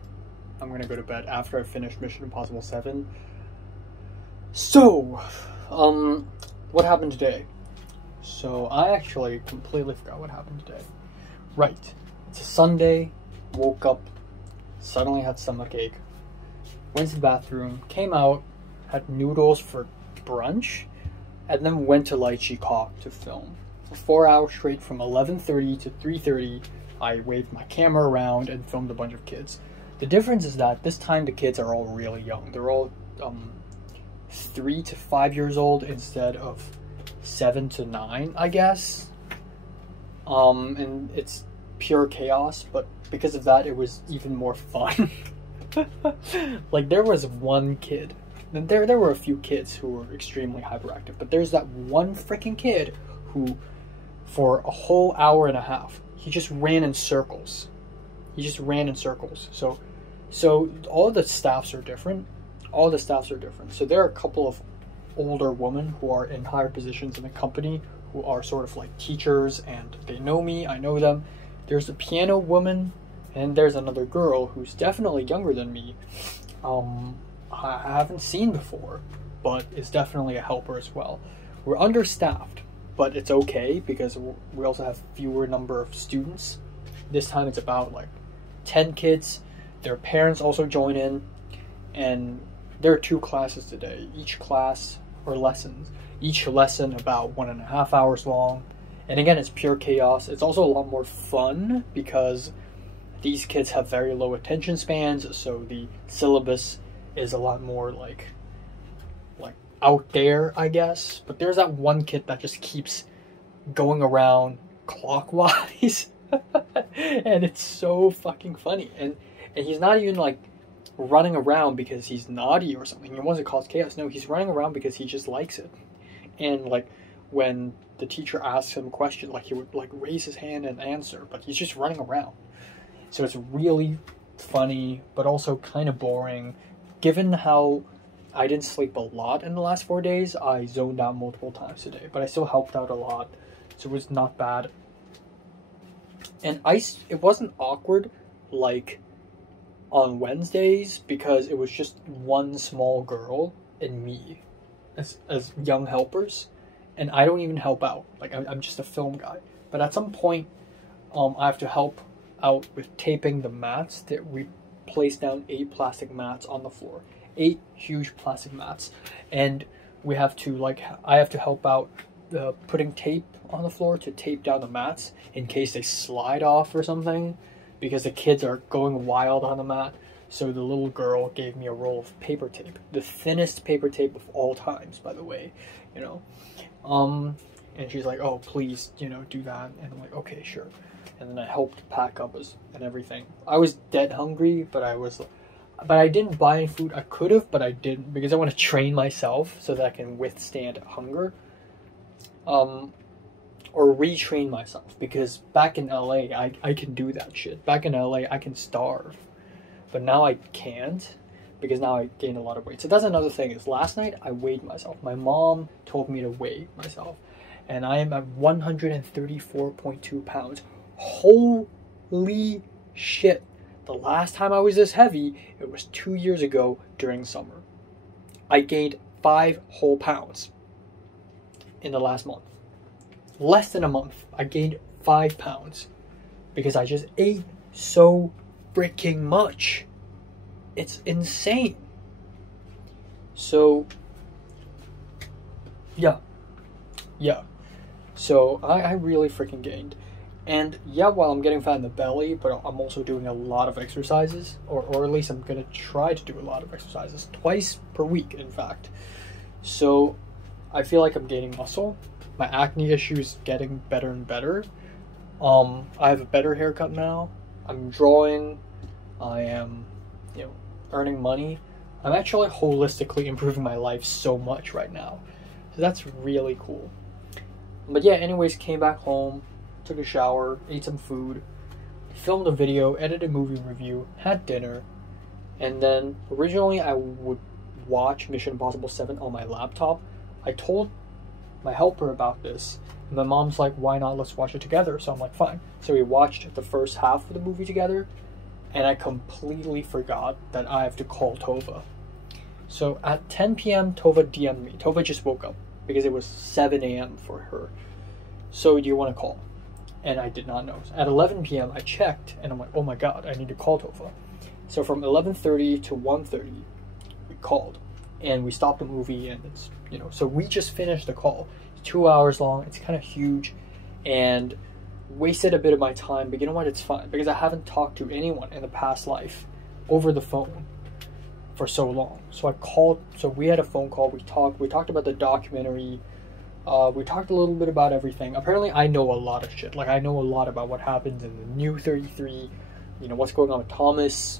I'm gonna go to bed after I finish Mission Impossible 7. So, what happened today? So, I actually completely forgot what happened today. Right, it's a Sunday, woke up suddenly had stomachache, went to the bathroom, came out, had noodles for brunch, and then went to Lychee Kok to film. For 4 hours straight from 11:30 to 3:30, I waved my camera around and filmed a bunch of kids. The difference is that this time the kids are all really young. They're all 3 to 5 years old instead of 7 to 9, I guess. And it's pure chaos, but because of that, it was even more fun. Like, there was one kid. There were a few kids who were extremely hyperactive, but there's that one freaking kid who, for a whole hour and a half, he just ran in circles. He just ran in circles. So all the staffs are different. All the staffs are different. So there are a couple of older women who are in higher positions in the company who are sort of like teachers, and they know me, I know them. There's a piano woman, and there's another girl who's definitely younger than me. I haven't seen before, but is definitely a helper as well. We're understaffed, but it's okay because we also have fewer number of students. This time it's about like 10 kids. Their parents also join in, and there are 2 classes today. Each class, or lessons, each lesson about 1.5 hours long. And again, it's pure chaos. It's also a lot more fun because these kids have very low attention spans, so the syllabus is a lot more like out there, I guess. But there's that one kid that just keeps going around clockwise. And it's so fucking funny. And he's not even like running around because he's naughty or something. He wants to cause chaos. No, he's running around because he just likes it. And like when the teacher asks him a question, like he would like raise his hand and answer, but he's just running around. So it's really funny, but also kind of boring. Given how I didn't sleep a lot in the last 4 days, I zoned out multiple times today, but I still helped out a lot, so it was not bad. And it wasn't awkward like on Wednesdays because it was just one small girl and me as young helpers, and I don't even help out. Like I'm just a film guy. But at some point, I have to help out with taping the mats. That we placed down 8 plastic mats on the floor, 8 huge plastic mats, and we have to I have to help out putting tape on the floor to tape down the mats in case they slide off or something, because the kids are going wild on the mat. So the little girl gave me a roll of paper tape, the thinnest paper tape of all times, by the way, you know. And she's like, "Oh, please, you know, do that." And I'm like, "Okay, sure." And then I helped pack up and everything. I was dead hungry, but I didn't buy any food. I could have, but I didn't, because I want to train myself so that I can withstand hunger. Or retrain myself, because back in LA, I can do that shit. Back in LA, I can starve. But now I can't, because now I gained a lot of weight. So that's another thing, is last night I weighed myself. My mom told me to weigh myself, and I am at 134.2 pounds. Holy shit. The last time I was this heavy, it was 2 years ago during summer. I gained 5 whole pounds in the last month. Less than a month, I gained 5 pounds because I just ate so freaking much. It's insane. So yeah. So I really freaking gained. And yeah, while I'm getting fat in the belly, but I'm also doing a lot of exercises, or at least I'm gonna try to do a lot of exercises, twice per week, in fact. So I feel like I'm gaining muscle. My acne issue is getting better and better. I have a better haircut now. I'm drawing. I am, you know, earning money. I'm actually holistically improving my life so much right now. So that's really cool. But yeah, anyways, came back home, took a shower, ate some food, filmed a video, edited a movie review, had dinner, and then originally I would watch Mission Impossible 7 on my laptop. I told my helper about this, and my mom's like, "Why not? Let's watch it together." So I'm like, fine. So we watched the first half of the movie together, and I completely forgot that I have to call Tova. So at 10 p.m. Tova DM'd me. Tova just woke up because it was 7 a.m. for her. "So do you want to call?" And I did not know. At 11 p.m. I checked, and I'm like, "Oh my god, I need to call Tova." So from 11:30 to 1:30, we called, and we stopped the movie, and it's, you know, so we just finished the call. It's 2 hours long. It's kind of huge, and wasted a bit of my time. But you know what? It's fine because I haven't talked to anyone in the past life over the phone for so long. So I called. So we had a phone call. We talked about the documentary. We talked a little bit about everything. Apparently, I know a lot of shit. Like, I know a lot about what happens in the new 33. You know, what's going on with Thomas.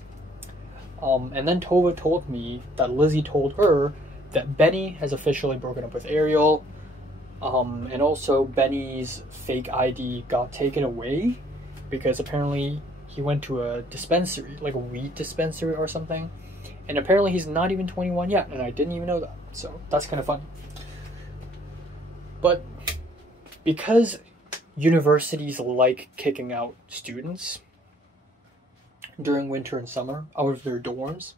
And then Tova told me that Lizzie told her that Benny has officially broken up with Ariel. And also Benny's fake ID got taken away because apparently he went to a dispensary, like a weed dispensary or something. And apparently he's not even 21 yet, and I didn't even know that. So that's kind of funny. But because universities like kicking out students during winter and summer out of their dorms,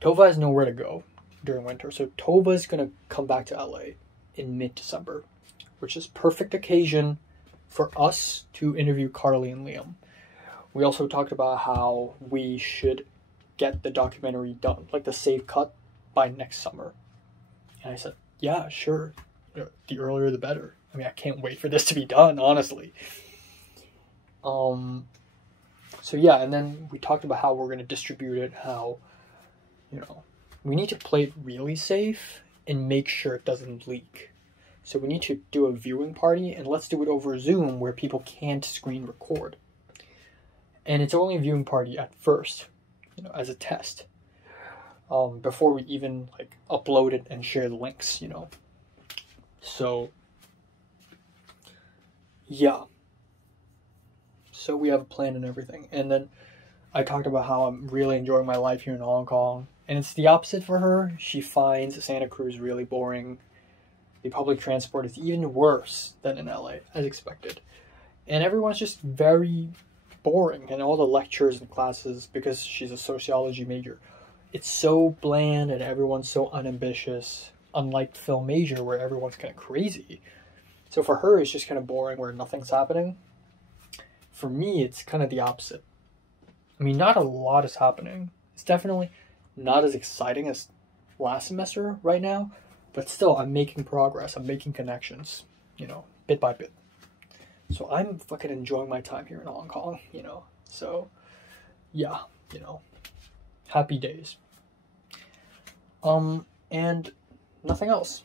Tova has nowhere to go during winter. So Tova's going to come back to LA in mid-December, which is perfect occasion for us to interview Carly and Liam. We also talked about how we should get the documentary done, like the safe cut, by next summer. And I said, yeah, sure. The earlier the better. I mean, I can't wait for this to be done, honestly. So yeah, and then we talked about how we're going to distribute it, how, you know, we need to play it really safe and make sure it doesn't leak. So we need to do a viewing party, and let's do it over Zoom where people can't screen record. And it's only a viewing party at first, you know, as a test, before we even like upload it and share the links, you know. So yeah. So we have a plan and everything. And then I talked about how I'm really enjoying my life here in Hong Kong. And it's the opposite for her. She finds Santa Cruz really boring. The public transport is even worse than in LA, as expected. And everyone's just very boring. And all the lectures and classes, because she's a sociology major, it's so bland and everyone's so unambitious, unlike film major where everyone's kind of crazy. So for her, it's just kind of boring where nothing's happening. For me, it's kind of the opposite. I mean, not a lot is happening. It's definitely not as exciting as last semester right now, but still, I'm making progress. I'm making connections, you know, bit by bit. So I'm fucking enjoying my time here in Hong Kong, you know. So, yeah, you know, happy days. And nothing else.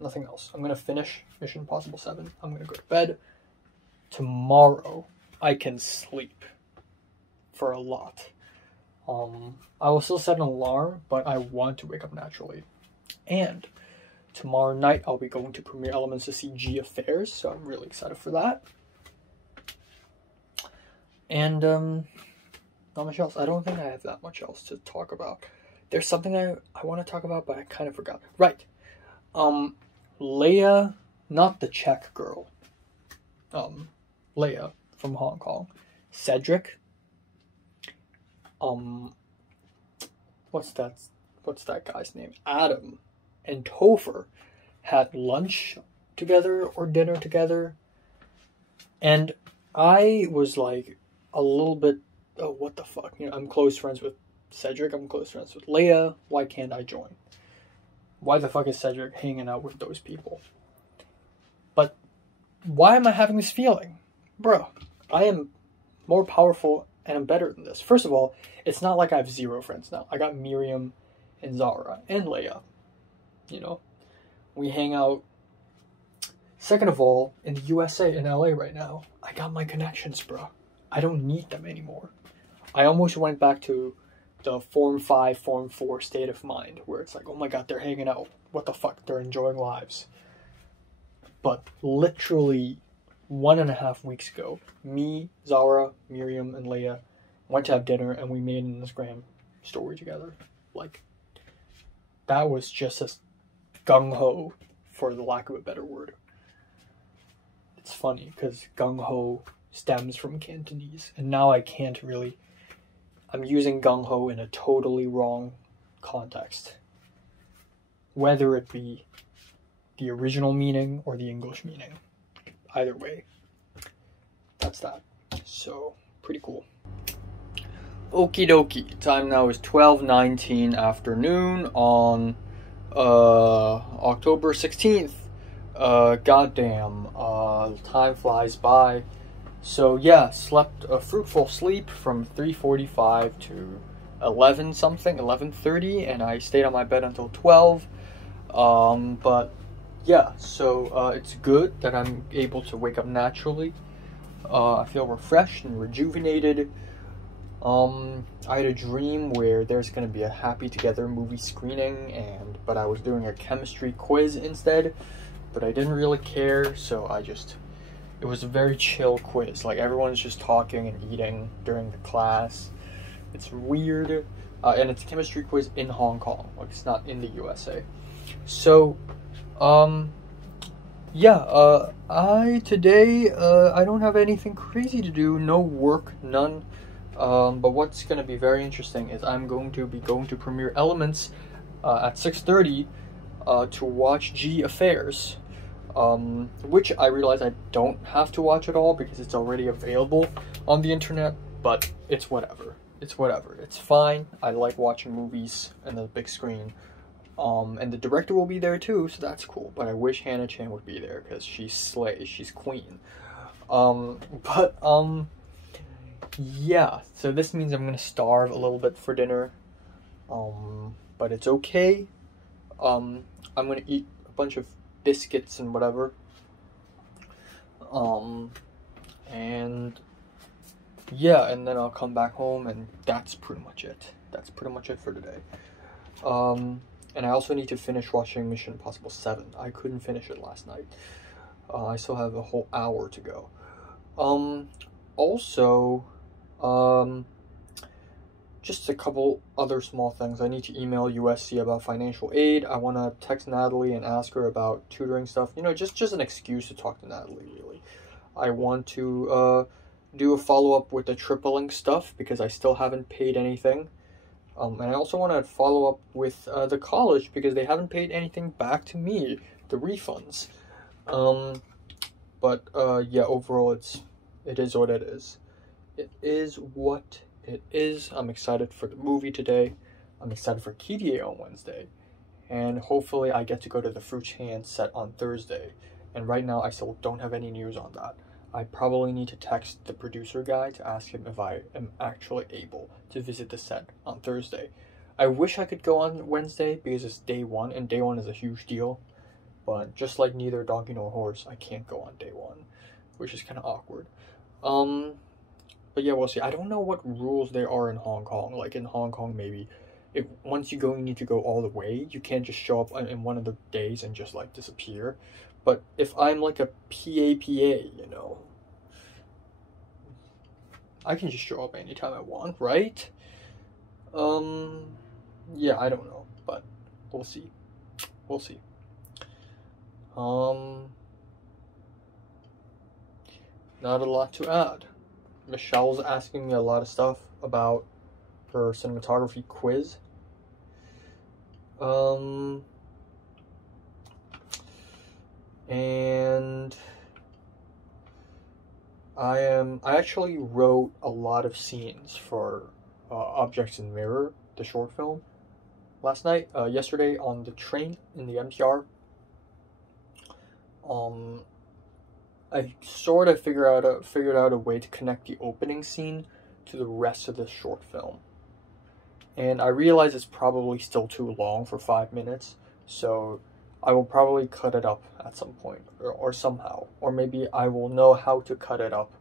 Nothing else. I'm going to finish Mission Impossible 7. I'm going to go to bed. Tomorrow, I can sleep for a lot. I will still set an alarm, but I want to wake up naturally. And tomorrow night, I'll be going to Premier Elements to see G Affairs, so I'm really excited for that. And not much else. I don't think I have that much else to talk about. There's something I want to talk about, but I kind of forgot. Right. Leia, not the Czech girl. Leia from Hong Kong. Cedric. What's that guy's name? Adam and Topher had lunch together or dinner together. And I was like a little bit, oh, what the fuck? You know, I'm close friends with Cedric. I'm close friends with Leia. Why can't I join? Why the fuck is Cedric hanging out with those people? But why am I having this feeling? Bro, I am more powerful and I'm better than this. First of all, it's not like I have 0 friends now. I got Miriam and Zara and Leia. You know, we hang out. Second of all, in the USA, in LA right now, I got my connections, bro. I don't need them anymore. I almost went back to the Form 5, Form 4 state of mind, where it's like, oh my god, they're hanging out. What the fuck? They're enjoying lives. But literally 1.5 weeks ago, me, Zara, Miriam, and Leia went to have dinner, and we made an Instagram story together. Like, that was just as gung-ho, for the lack of a better word. It's funny, because gung-ho stems from Cantonese, and now I can't really... I'm using gung-ho in a totally wrong context. Whether it be the original meaning or the English meaning. Either way, that's that. So, pretty cool. Okie dokie. Time now is 12:19 afternoon on October 16th. Goddamn. Time flies by. So yeah, slept a fruitful sleep from 3:45 to 11 something, 11:30, and I stayed on my bed until 12. But yeah, so it's good that I'm able to wake up naturally. I feel refreshed and rejuvenated. I had a dream where there's gonna be a Happy Together movie screening, but I was doing a chemistry quiz instead, but I didn't really care, so it was a very chill quiz. Like, everyone's just talking and eating during the class. It's weird, and it's a chemistry quiz in Hong Kong, like, it's not in the USA. So, yeah, today, I don't have anything crazy to do, no work, none. But what's going to be very interesting is I'm going to be going to Premiere Elements at 6:30 to watch G Affairs, which I realize I don't have to watch at all because it's already available on the internet, but it's whatever. It's whatever. It's fine. I like watching movies on the big screen. And the director will be there too, so that's cool. But I wish Hannah Chan would be there because she's slay, she's queen. Yeah, so this means I'm gonna starve a little bit for dinner, but it's okay. I'm gonna eat a bunch of biscuits and whatever, and yeah, and then I'll come back home, and that's pretty much it. That's pretty much it for today. And I also need to finish watching Mission Impossible 7. I couldn't finish it last night. I still have a whole hour to go. Also, just a couple other small things. I need to email USC about financial aid. I want to text Natalie and ask her about tutoring stuff. You know, just an excuse to talk to Natalie, really. I want to do a follow-up with the TripleLink stuff because I still haven't paid anything. And I also want to follow up with the college because they haven't paid anything back to me, the refunds. But yeah, overall, it is what it is. It is what it is. I'm excited for the movie today. I'm excited for KTA on Wednesday. And hopefully I get to go to the Fruit Chan set on Thursday. And right now I still don't have any news on that. I probably need to text the producer guy to ask him if I am actually able to visit the set on Thursday. I wish I could go on Wednesday because it's day one, and day one is a huge deal. But just like neither donkey nor horse, I can't go on day one, which is kind of awkward. But yeah, we'll see. I don't know what rules there are in Hong Kong. Like in Hong Kong, maybe once you go, you need to go all the way. You can't just show up in one of the days and just like disappear. But if I'm like a PAPA, you know, I can just show up anytime I want, right? Yeah, I don't know, but we'll see. We'll see. Not a lot to add. Michelle's asking me a lot of stuff about her cinematography quiz. And I actually wrote a lot of scenes for Objects in Mirror, the short film, last night, yesterday on the train in the MTR. I sort of figured out a way to connect the opening scene to the rest of the short film. And I realize it's probably still too long for 5 minutes, so I will probably cut it up at some point, or somehow. Or maybe I will know how to cut it up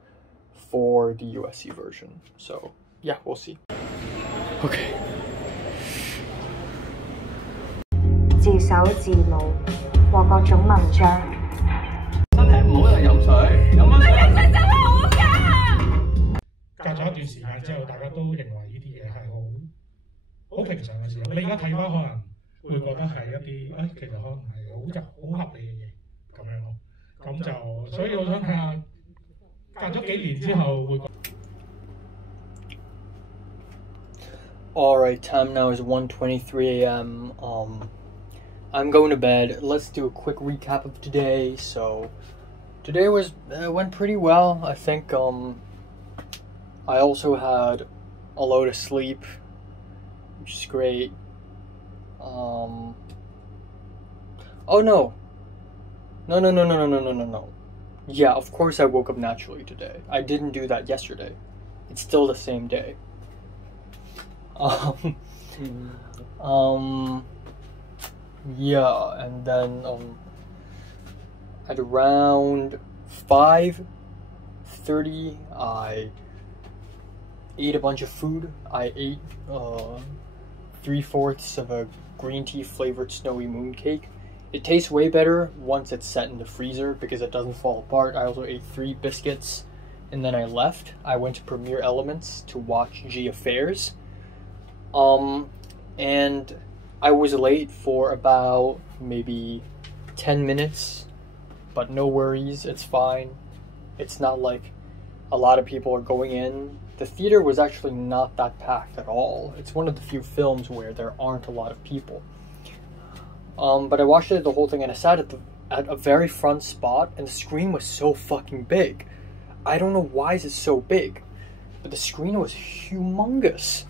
for the USC version. So, yeah, we'll see. Okay. 自首自勞，獲各種文章。身體唔好就飲水，飲乜水？水真係好㗎。隔咗一段時間之後，大家都認為呢啲嘢係好平常嘅事。你而家睇翻可能會覺得係一啲其實可能係好合理嘅嘢咁樣咯。咁就所以我想睇下隔咗幾年之後會。Alright, time now is 1:23 a.m. I'm going to bed. Let's do a quick recap of today. So, today went pretty well. I think I also had a load of sleep, which is great. Oh no. No. Yeah, of course I woke up naturally today. I didn't do that yesterday. It's still the same day. Yeah, and then at around 5:30 I ate a bunch of food. I ate 3/4 of a green tea flavored snowy mooncake. It tastes way better once it's set in the freezer because it doesn't fall apart. I also ate 3 biscuits and then I left. I went to Premier Elements to watch G Affairs. And I was late for about maybe 10 minutes, but no worries, it's fine. It's not like a lot of people are going in. The theater was actually not that packed at all. It's one of the few films where there aren't a lot of people. But I watched it the whole thing and I sat at a very front spot and the screen was so fucking big. I don't know why it's so big, but the screen was humongous.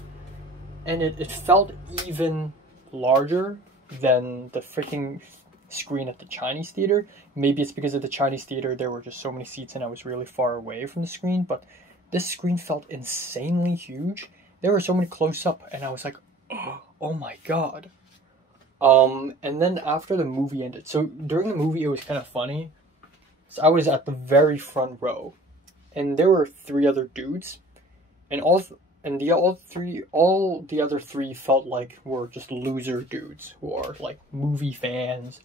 And it felt even larger than the freaking screen at the Chinese theater. Maybe it's because at the Chinese theater there were just so many seats and I was really far away from the screen, but this screen felt insanely huge. There were so many close-up and I was like, oh my god. And then after the movie ended, so during the movie it was kind of funny. So I was at the very front row and there were 3 other dudes and all the other 3 felt like were just loser dudes who are like movie fans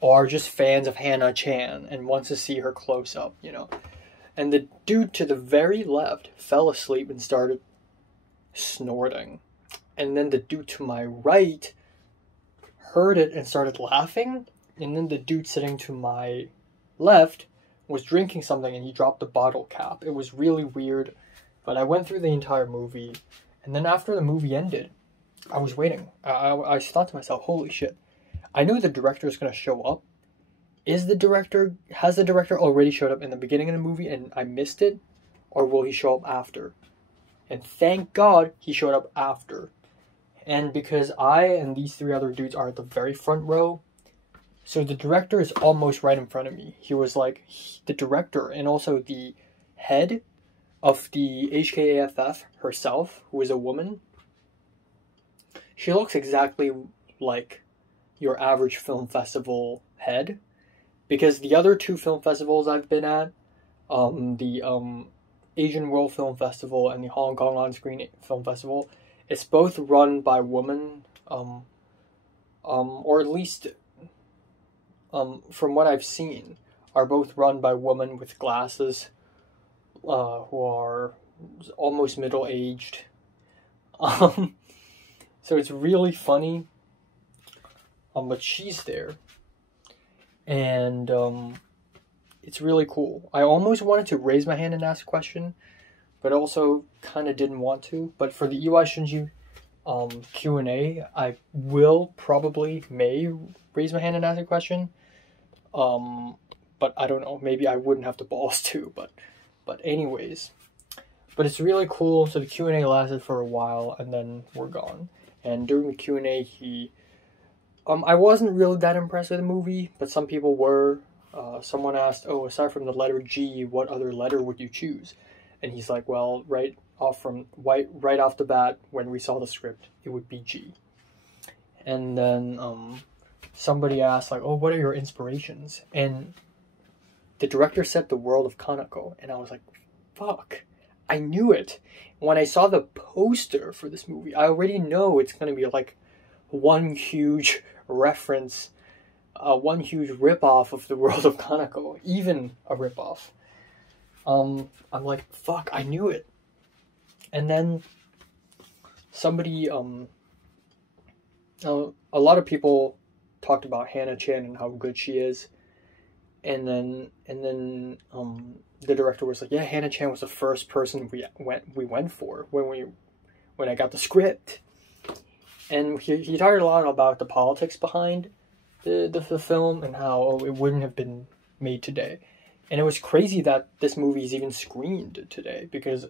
or just fans of Hannah Chan and wants to see her close up, you know. And the dude to the very left fell asleep and started snorting. And then the dude to my right heard it and started laughing. And then the dude sitting to my left was drinking something and he dropped the bottle cap. It was really weird. But I went through the entire movie, and then after the movie ended, I was waiting. I thought to myself, holy shit. I know the director is going to show up. Has the director already showed up in the beginning of the movie and I missed it? Or will he show up after? And thank God he showed up after. And because I and these 3 other dudes are at the very front row, so the director is almost right in front of me. He was like, the director and also the head of the HKAFF herself, who is a woman. She looks exactly like your average film festival head, because the other 2 film festivals I've been at, the Asian World Film Festival and the Hong Kong On-Screen Film Festival, it's both run by women, or at least from what I've seen, are both run by women with glasses, who are almost middle-aged. So it's really funny. But she's there. And it's really cool. I almost wanted to raise my hand and ask a question, but also kind of didn't want to. But for the EY Shinji Q&A, I will may raise my hand and ask a question. But I don't know. Maybe I wouldn't have the balls to, but anyways. But it's really cool. So the Q&A lasted for a while, and then we're gone. And during the Q&A, I wasn't really that impressed with the movie, but some people were. Someone asked, aside from the letter G, what other letter would you choose? And he's like, well, right off the bat, when we saw the script, it would be G. And then somebody asked, like, what are your inspirations? And the director said the world of Kanako, and I was like, fuck, I knew it. When I saw the poster for this movie, I already know it's going to be like one huge reference, one huge ripoff of the world of Kanako, even a ripoff. I'm like, fuck, I knew it. And then somebody, a lot of people talked about Hannah Chan and how good she is. And then the director was like, yeah, Hannah Chan was the first person we went for when I got the script. And he talked a lot about the politics behind the film and how it wouldn't have been made today. And it was crazy that this movie is even screened today, because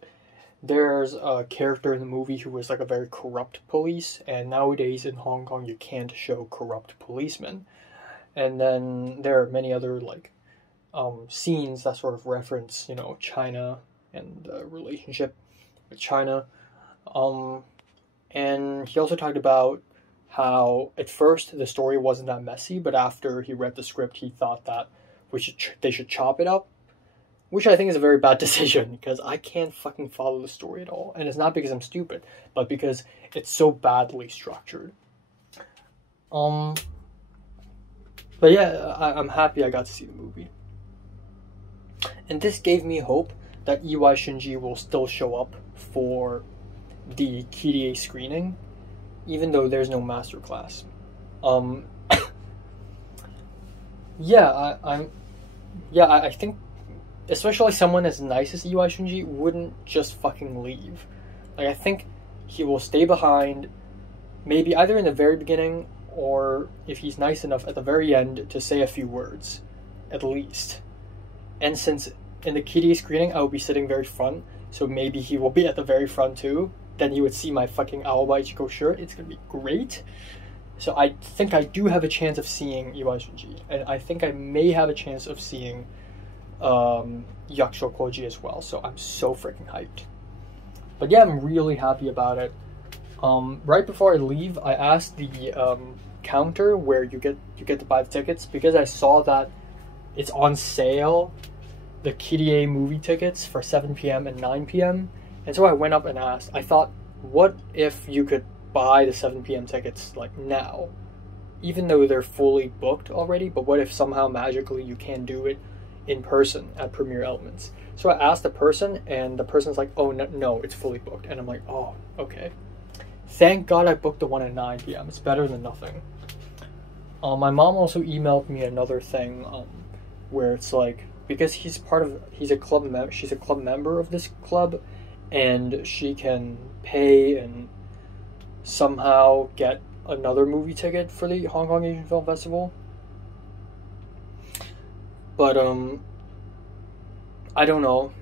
there's a character in the movie who was like a very corrupt police, and nowadays in Hong Kong you can't show corrupt policemen. And then there are many other like scenes that sort of reference, you know, China and the relationship with China. And he also talked about how at first the story wasn't that messy, but after he read the script, he thought that they should chop it up, which I think is a very bad decision because I can't fucking follow the story at all. And it's not because I'm stupid, but because it's so badly structured. But yeah, I'm happy I got to see the movie. And this gave me hope that EY Shinji will still show up for the KDA screening, even though there's no masterclass. I think especially someone as nice as EY Shinji wouldn't just fucking leave. Like, I think he will stay behind, maybe either in the very beginning or if he's nice enough at the very end to say a few words, at least. And since in the KDA screening I will be sitting very front, so maybe he will be at the very front too. Then he would see my fucking Aoba Ichigo shirt. It's gonna be great. So I think I do have a chance of seeing EY Shinji, and I think I may have a chance of seeing Yakusho Koji as well. So I'm so freaking hyped. But yeah, I'm really happy about it. Right before I leave, I asked the counter where you get to buy the tickets, because I saw that it's on sale, the KDA movie tickets for 7 p.m. and 9 p.m. And so I went up and asked. I thought, what if you could buy the 7 p.m. tickets like now, even though they're fully booked already, but what if somehow magically you can do it in person at Premier Elements? So I asked the person, and the person's like, oh no, it's fully booked. And I'm like, oh, okay. Thank God I booked the one at 9 p.m. It's better than nothing. My mom also emailed me another thing where it's like, because she's a club member of this club, and she can pay and somehow get another movie ticket for the Hong Kong Asian Film Festival. But I don't know.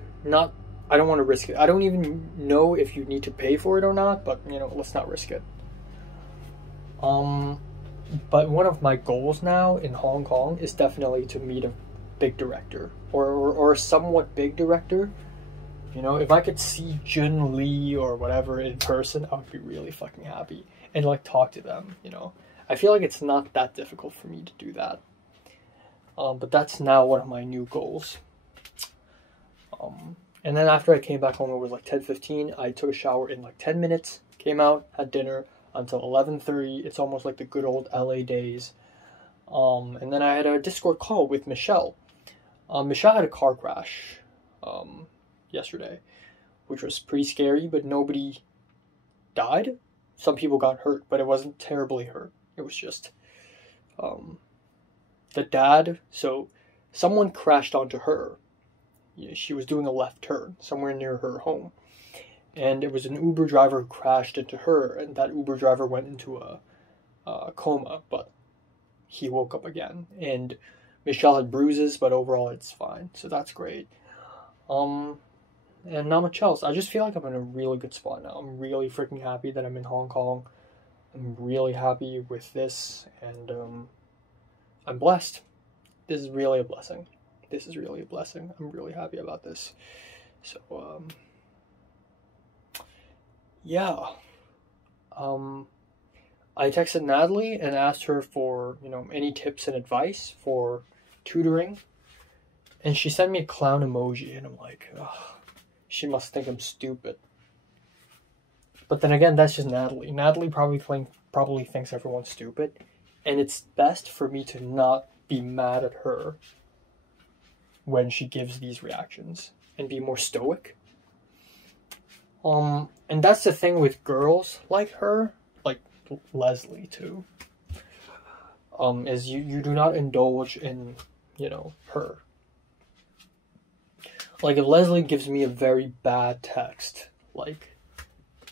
I don't want to risk it. I don't even know if you need to pay for it or not, but you know, let's not risk it. But one of my goals now in Hong Kong is definitely to meet a big director or a somewhat big director. You know, if I could see Jun Lee or whatever in person, I would be really fucking happy and like talk to them, you know. I feel like it's not that difficult for me to do that. But that's now one of my new goals. And then after I came back home, it was like 10:15. I took a shower in like 10 minutes, came out, had dinner until 11:30. It's almost like the good old LA days. And then I had a Discord call with Michelle. Michelle had a car crash yesterday, which was pretty scary, but nobody died. Some people got hurt, but it wasn't terribly hurt. It was just the dad. So someone crashed onto her. She was doing a left turn somewhere near her home, and it was an Uber driver who crashed into her, and that Uber driver went into a coma, but he woke up again, and Michelle had bruises, but overall it's fine, so that's great. And not much else. I just feel like I'm in a really good spot now. I'm really freaking happy that I'm in Hong Kong. I'm really happy with this, and I'm blessed. This is really a blessing. I'm really happy about this. So, yeah. I texted Natalie and asked her for, you know, any tips and advice for tutoring. And she sent me a clown emoji, and I'm like, ugh, she must think I'm stupid. But then again, that's just Natalie. Natalie probably thinks everyone's stupid. And it's best for me to not be mad at her when she gives these reactions and be more stoic. And that's the thing with girls like her, like Leslie too, is you do not indulge in, you know, her. Like if Leslie gives me a very bad text, like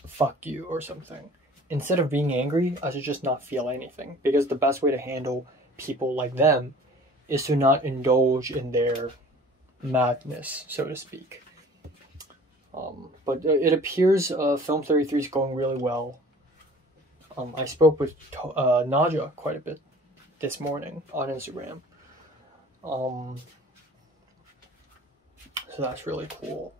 fuck you or something, instead of being angry, I should just not feel anything, because the best way to handle people like them is to not indulge in their madness, so to speak. But it appears Film 33 is going really well. I spoke with Naja quite a bit this morning on Instagram. So that's really cool.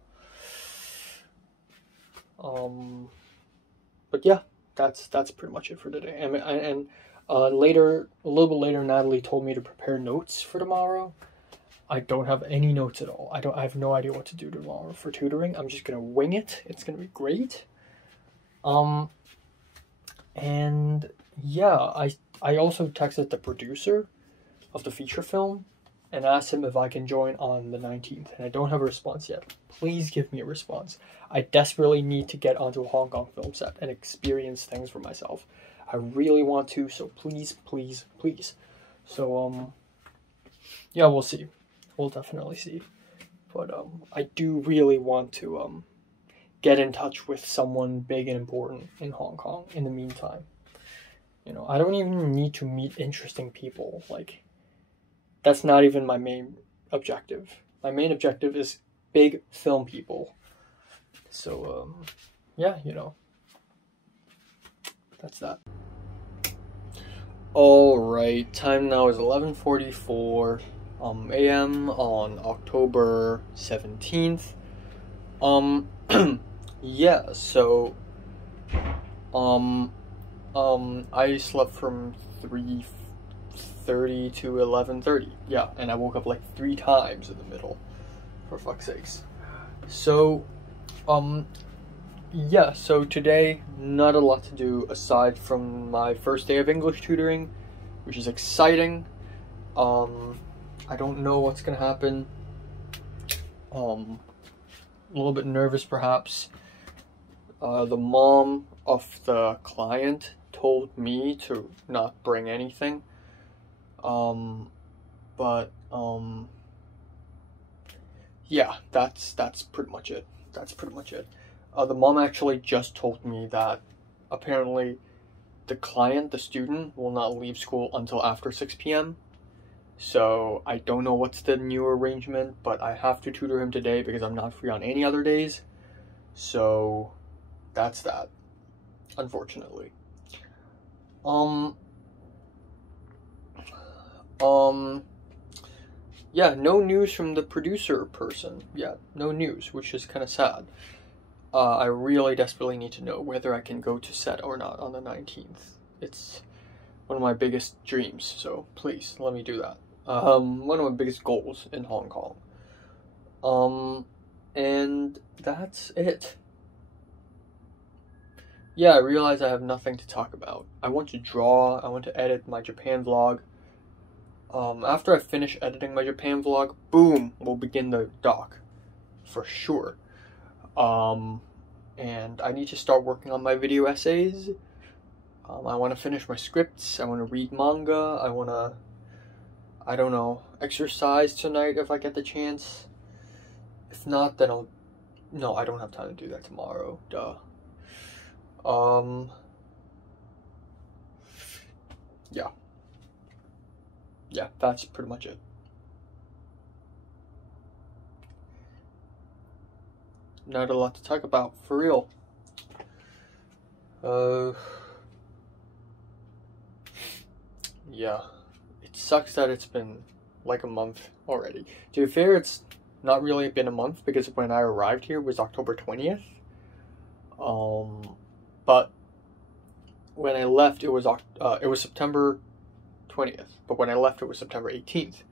But yeah, that's pretty much it for today. And later, a little bit later, Natalie told me to prepare notes for tomorrow. I don't have any notes at all. I have no idea what to do tomorrow for tutoring. I'm just gonna wing it. It's gonna be great. And yeah, I also texted the producer of the feature film and asked him if I can join on the 19th, and I don't have a response yet. Please give me a response. I desperately need to get onto a Hong Kong film set and experience things for myself. I really want to, so please, please, please. So, yeah, we'll see. We'll definitely see. But, I do really want to, get in touch with someone big and important in Hong Kong in the meantime. You know, I don't even need to meet interesting people. Like, that's not even my main objective. My main objective is big film people. So, yeah, you know, that's that. Alright, time now is 11:44 a.m. on October 17th. Yeah, so, I slept from 3:30 to 11:30. Yeah, and I woke up like 3 times in the middle, for fuck's sakes. So, yeah, so today, not a lot to do aside from my first day of English tutoring, which is exciting. I don't know what's gonna happen. A little bit nervous perhaps. The mom of the client told me to not bring anything. Yeah, that's pretty much it. That's pretty much it. The mom actually just told me that apparently the client, the student, will not leave school until after 6 p.m. So I don't know what's the new arrangement, but I have to tutor him today because I'm not free on any other days. So that's that, unfortunately. Yeah, no news from the producer person yet. No news, which is kind of sad. I really desperately need to know whether I can go to set or not on the 19th. It's one of my biggest dreams, so please, let me do that. One of my biggest goals in Hong Kong. And that's it. Yeah, I realize I have nothing to talk about. I want to draw, I want to edit my Japan vlog. After I finish editing my Japan vlog, boom, we'll begin the doc. For sure. And I need to start working on my video essays. I want to finish my scripts, I want to read manga, I want to, I don't know, exercise tonight if I get the chance. If not, then no, I don't have time to do that tomorrow, duh. Yeah. Yeah, that's pretty much it. Not a lot to talk about, for real. Yeah. It sucks that it's been like a month already. To be fair, it's not really been a month because when I arrived here was October 20th. But when I left, it was September 20th. But when I left, it was September 18th.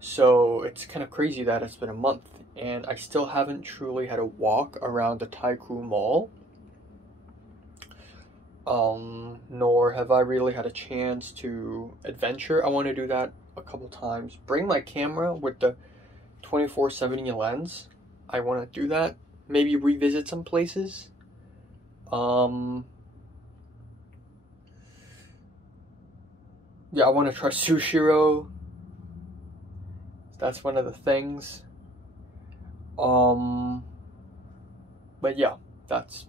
So it's kind of crazy that it's been a month, and I still haven't truly had a walk around the Taikoo Mall. Nor have I really had a chance to adventure. I want to do that a couple times. Bring my camera with the 24-70 lens. I want to do that. Maybe revisit some places. Yeah, I want to try Sushiro. That's one of the things. But yeah, that's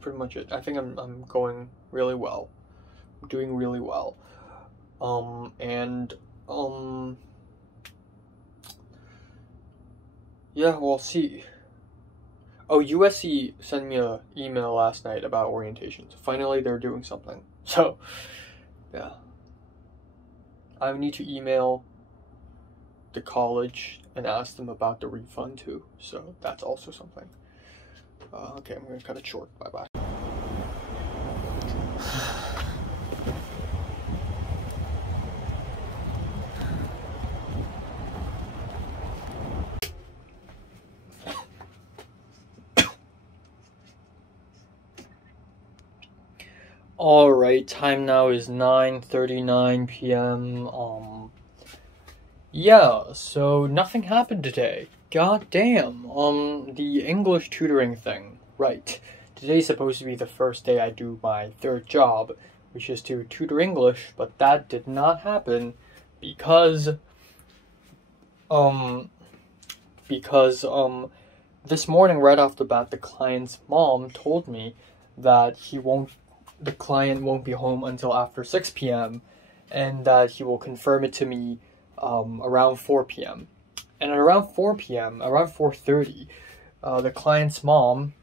pretty much it. I think I'm going really well. I'm doing really well. Yeah, we'll see. Oh, USC sent me an email last night about orientations. Finally, they're doing something. So, yeah. I need to email the college and ask them about the refund too. So, that's also something. Okay, I'm going to cut it short. Bye-bye. Alright, time now is 9:39 p.m. Yeah, so nothing happened today. God damn. The English tutoring thing. Right. Today's supposed to be the first day I do my third job, which is to tutor English, but that did not happen because this morning right off the bat, the client's mom told me that the client won't be home until after 6 p.m. and that he will confirm it to me around 4 p.m. And at around 4 p.m., around 4:30, the client's mom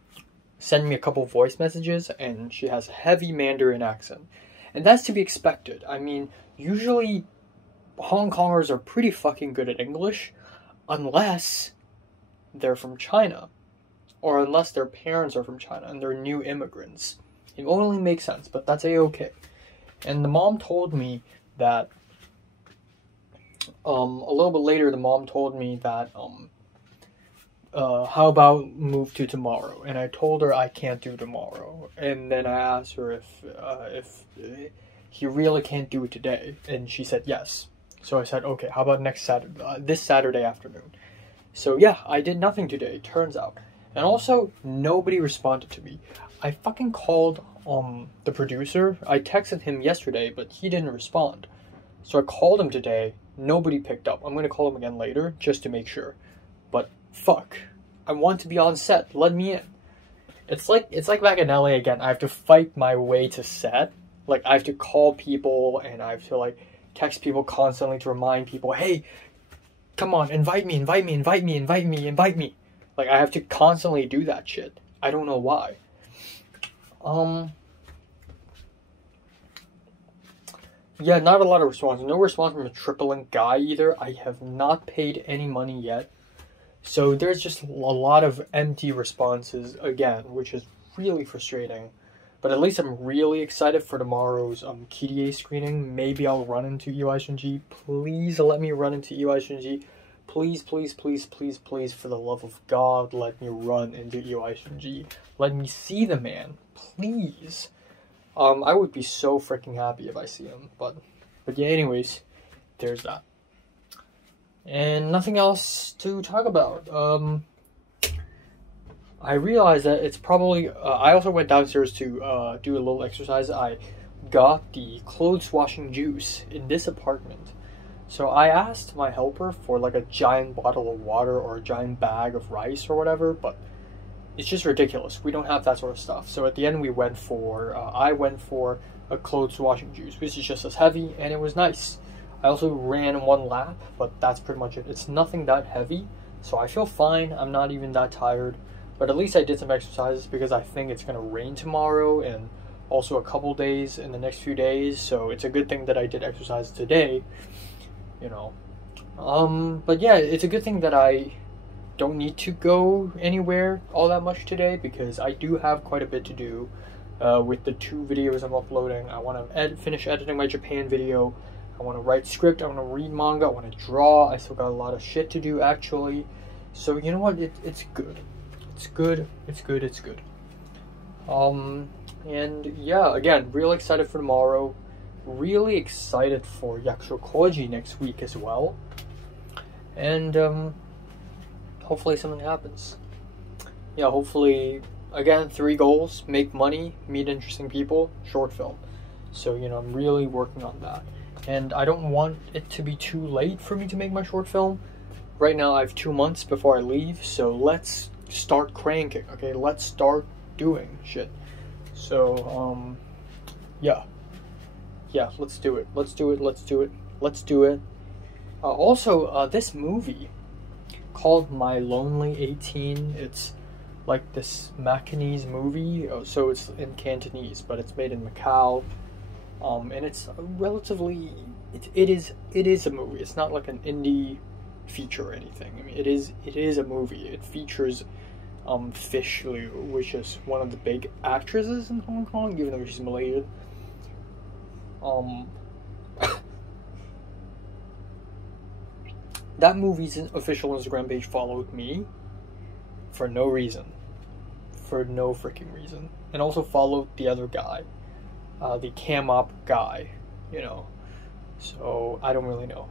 sent me a couple voice messages, and she has a heavy Mandarin accent. And that's to be expected. I mean, usually Hong Kongers are pretty fucking good at English, unless they're from China, or unless their parents are from China and they're new immigrants. It only makes sense, but that's a-okay. And the mom told me that, a little bit later, the mom told me that, how about move to tomorrow? And I told her I can't do tomorrow. And then I asked her if he really can't do it today. And she said yes. So I said, okay, how about next Saturday, this Saturday afternoon? So yeah, I did nothing today, turns out. And also, nobody responded to me. I fucking called the producer. I texted him yesterday, but he didn't respond. So I called him today. Nobody picked up. I'm going to call him again later just to make sure. But fuck. I want to be on set. Let me in. It's like back in LA again. I have to fight my way to set. Like, I have to call people and I have to, like, text people constantly to remind people, hey, come on, invite me. Like, I have to constantly do that shit. I don't know why. Yeah, not a lot of response. No response from a tripling guy either. I have not paid any money yet. So there's just a lot of empty responses again, which is really frustrating. But at least I'm really excited for tomorrow's KDA screening. Maybe I'll run into EYSNG. Please let me run into EYSNG. Please, please, please, please, please, for the love of God, let me run into EYSNG. Let me see the man. Please. I would be so freaking happy if I see him. But yeah, anyways, there's that. And nothing else to talk about. I realized that it's probably... I also went downstairs to do a little exercise. I got the clothes washing juice in this apartment. So I asked my helper for like a giant bottle of water or a giant bag of rice or whatever, but it's just ridiculous. We don't have that sort of stuff. So at the end we went for... I went for a clothes washing juice, which is just as heavy, and it was nice. I also ran 1 lap, but that's pretty much it. It's nothing that heavy, so I feel fine. I'm not even that tired. But at least I did some exercises because I think it's going to rain tomorrow and also a couple days in the next few days. So it's a good thing that I did exercise today, you know. But yeah, it's a good thing that I don't need to go anywhere all that much today because I do have quite a bit to do with the 2 videos I'm uploading. I want to finish editing my Japan video. I want to write script. I want to read manga. I want to draw. I still got a lot of shit to do actually. So you know what? It's good. It's good. It's good. It's good. And yeah, again, really excited for tomorrow. Really excited for Yakusho Koji next week as well. And hopefully something happens. Yeah, hopefully, again, 3 goals: make money, meet interesting people, short film. So, you know, I'm really working on that. And I don't want it to be too late for me to make my short film. Right now I have 2 months before I leave, so let's start cranking, okay? Let's start doing shit. So, yeah. Yeah, let's do it. Let's do it, let's do it, let's do it. Also, this movie called My Lonely 18, it's like this Macanese movie. So it's in Cantonese, but it's made in Macau. And it's relatively, it is a movie. It's not like an indie feature or anything. I mean, it is a movie. It features Fish Liu, which is one of the big actresses in Hong Kong, even though she's Malaysian. That movie's official Instagram page followed me for no reason. For no freaking reason. And also followed the other guy. The cam op guy, you know. So, I don't really know.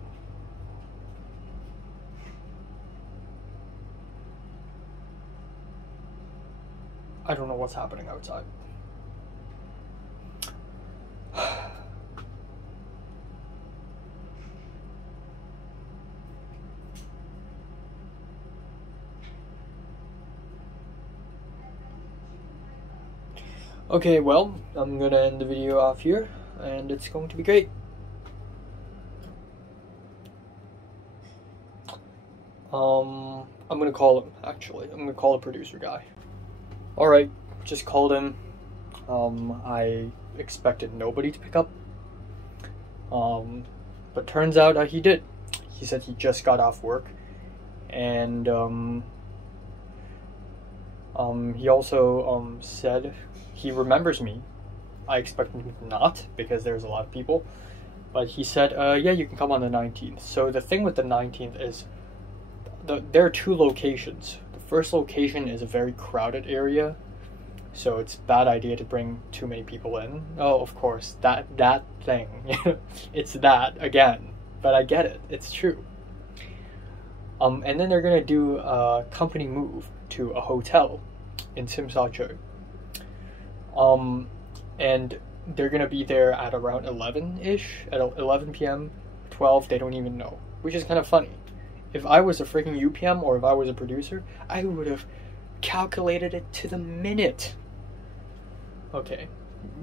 I don't know what's happening outside. Okay, well, I'm gonna end the video off here, and it's going to be great. I'm gonna call him, actually. I'm gonna call the producer guy. Alright, just called him. I expected nobody to pick up. But turns out he did. He said he just got off work. And, he also, said he remembers me. I expect him not, because there's a lot of people. But he said, yeah, you can come on the 19th. So the thing with the 19th is, there are two locations. The first location is a very crowded area, so it's a bad idea to bring too many people in. Oh, of course, that thing. It's that, again. But I get it, it's true. And then they're gonna do a company move to a hotel in Tsim Sha Tsui. And they're gonna be there at around 11-ish, at 11 p.m., 12, they don't even know, which is kind of funny. If I was a freaking UPM or if I was a producer, I would have calculated it to the minute. Okay,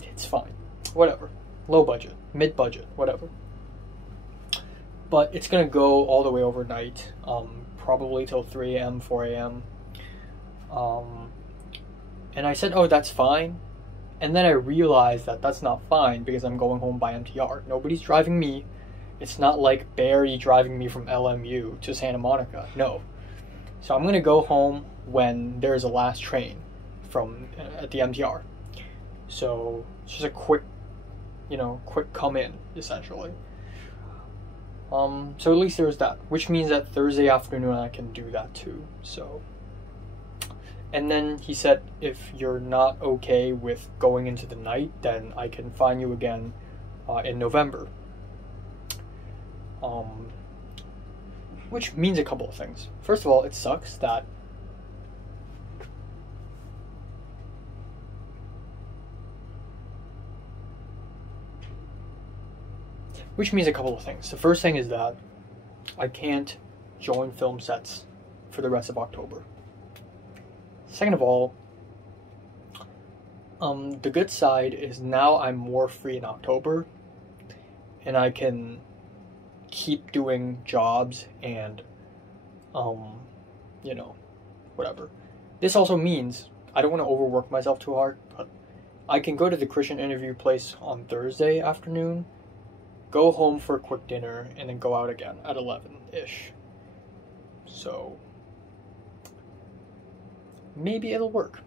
it's fine, whatever. Low budget, mid budget, whatever. But it's gonna go all the way overnight, probably till 3 a.m., 4 a.m. And I said, oh, that's fine. And then I realized that that's not fine because I'm going home by MTR. Nobody's driving me. It's not like Barry driving me from LMU to Santa Monica. No. So I'm going to go home when there's a last train from at the MTR. So it's just a quick, quick come in, essentially. So at least there's that, which means that Thursday afternoon I can do that too. So, and then he said, if you're not okay with going into the night, then I can find you again in November. Which means a couple of things. First of all, it sucks that which means a couple of things. The first thing is that I can't join film sets for the rest of October. Second of all, the good side is now I'm more free in October, and I can keep doing jobs and, whatever. This also means I don't want to overwork myself too hard, but I can go to the Christian interview place on Thursday afternoon, go home for a quick dinner, and then go out again at 11-ish. So maybe it'll work.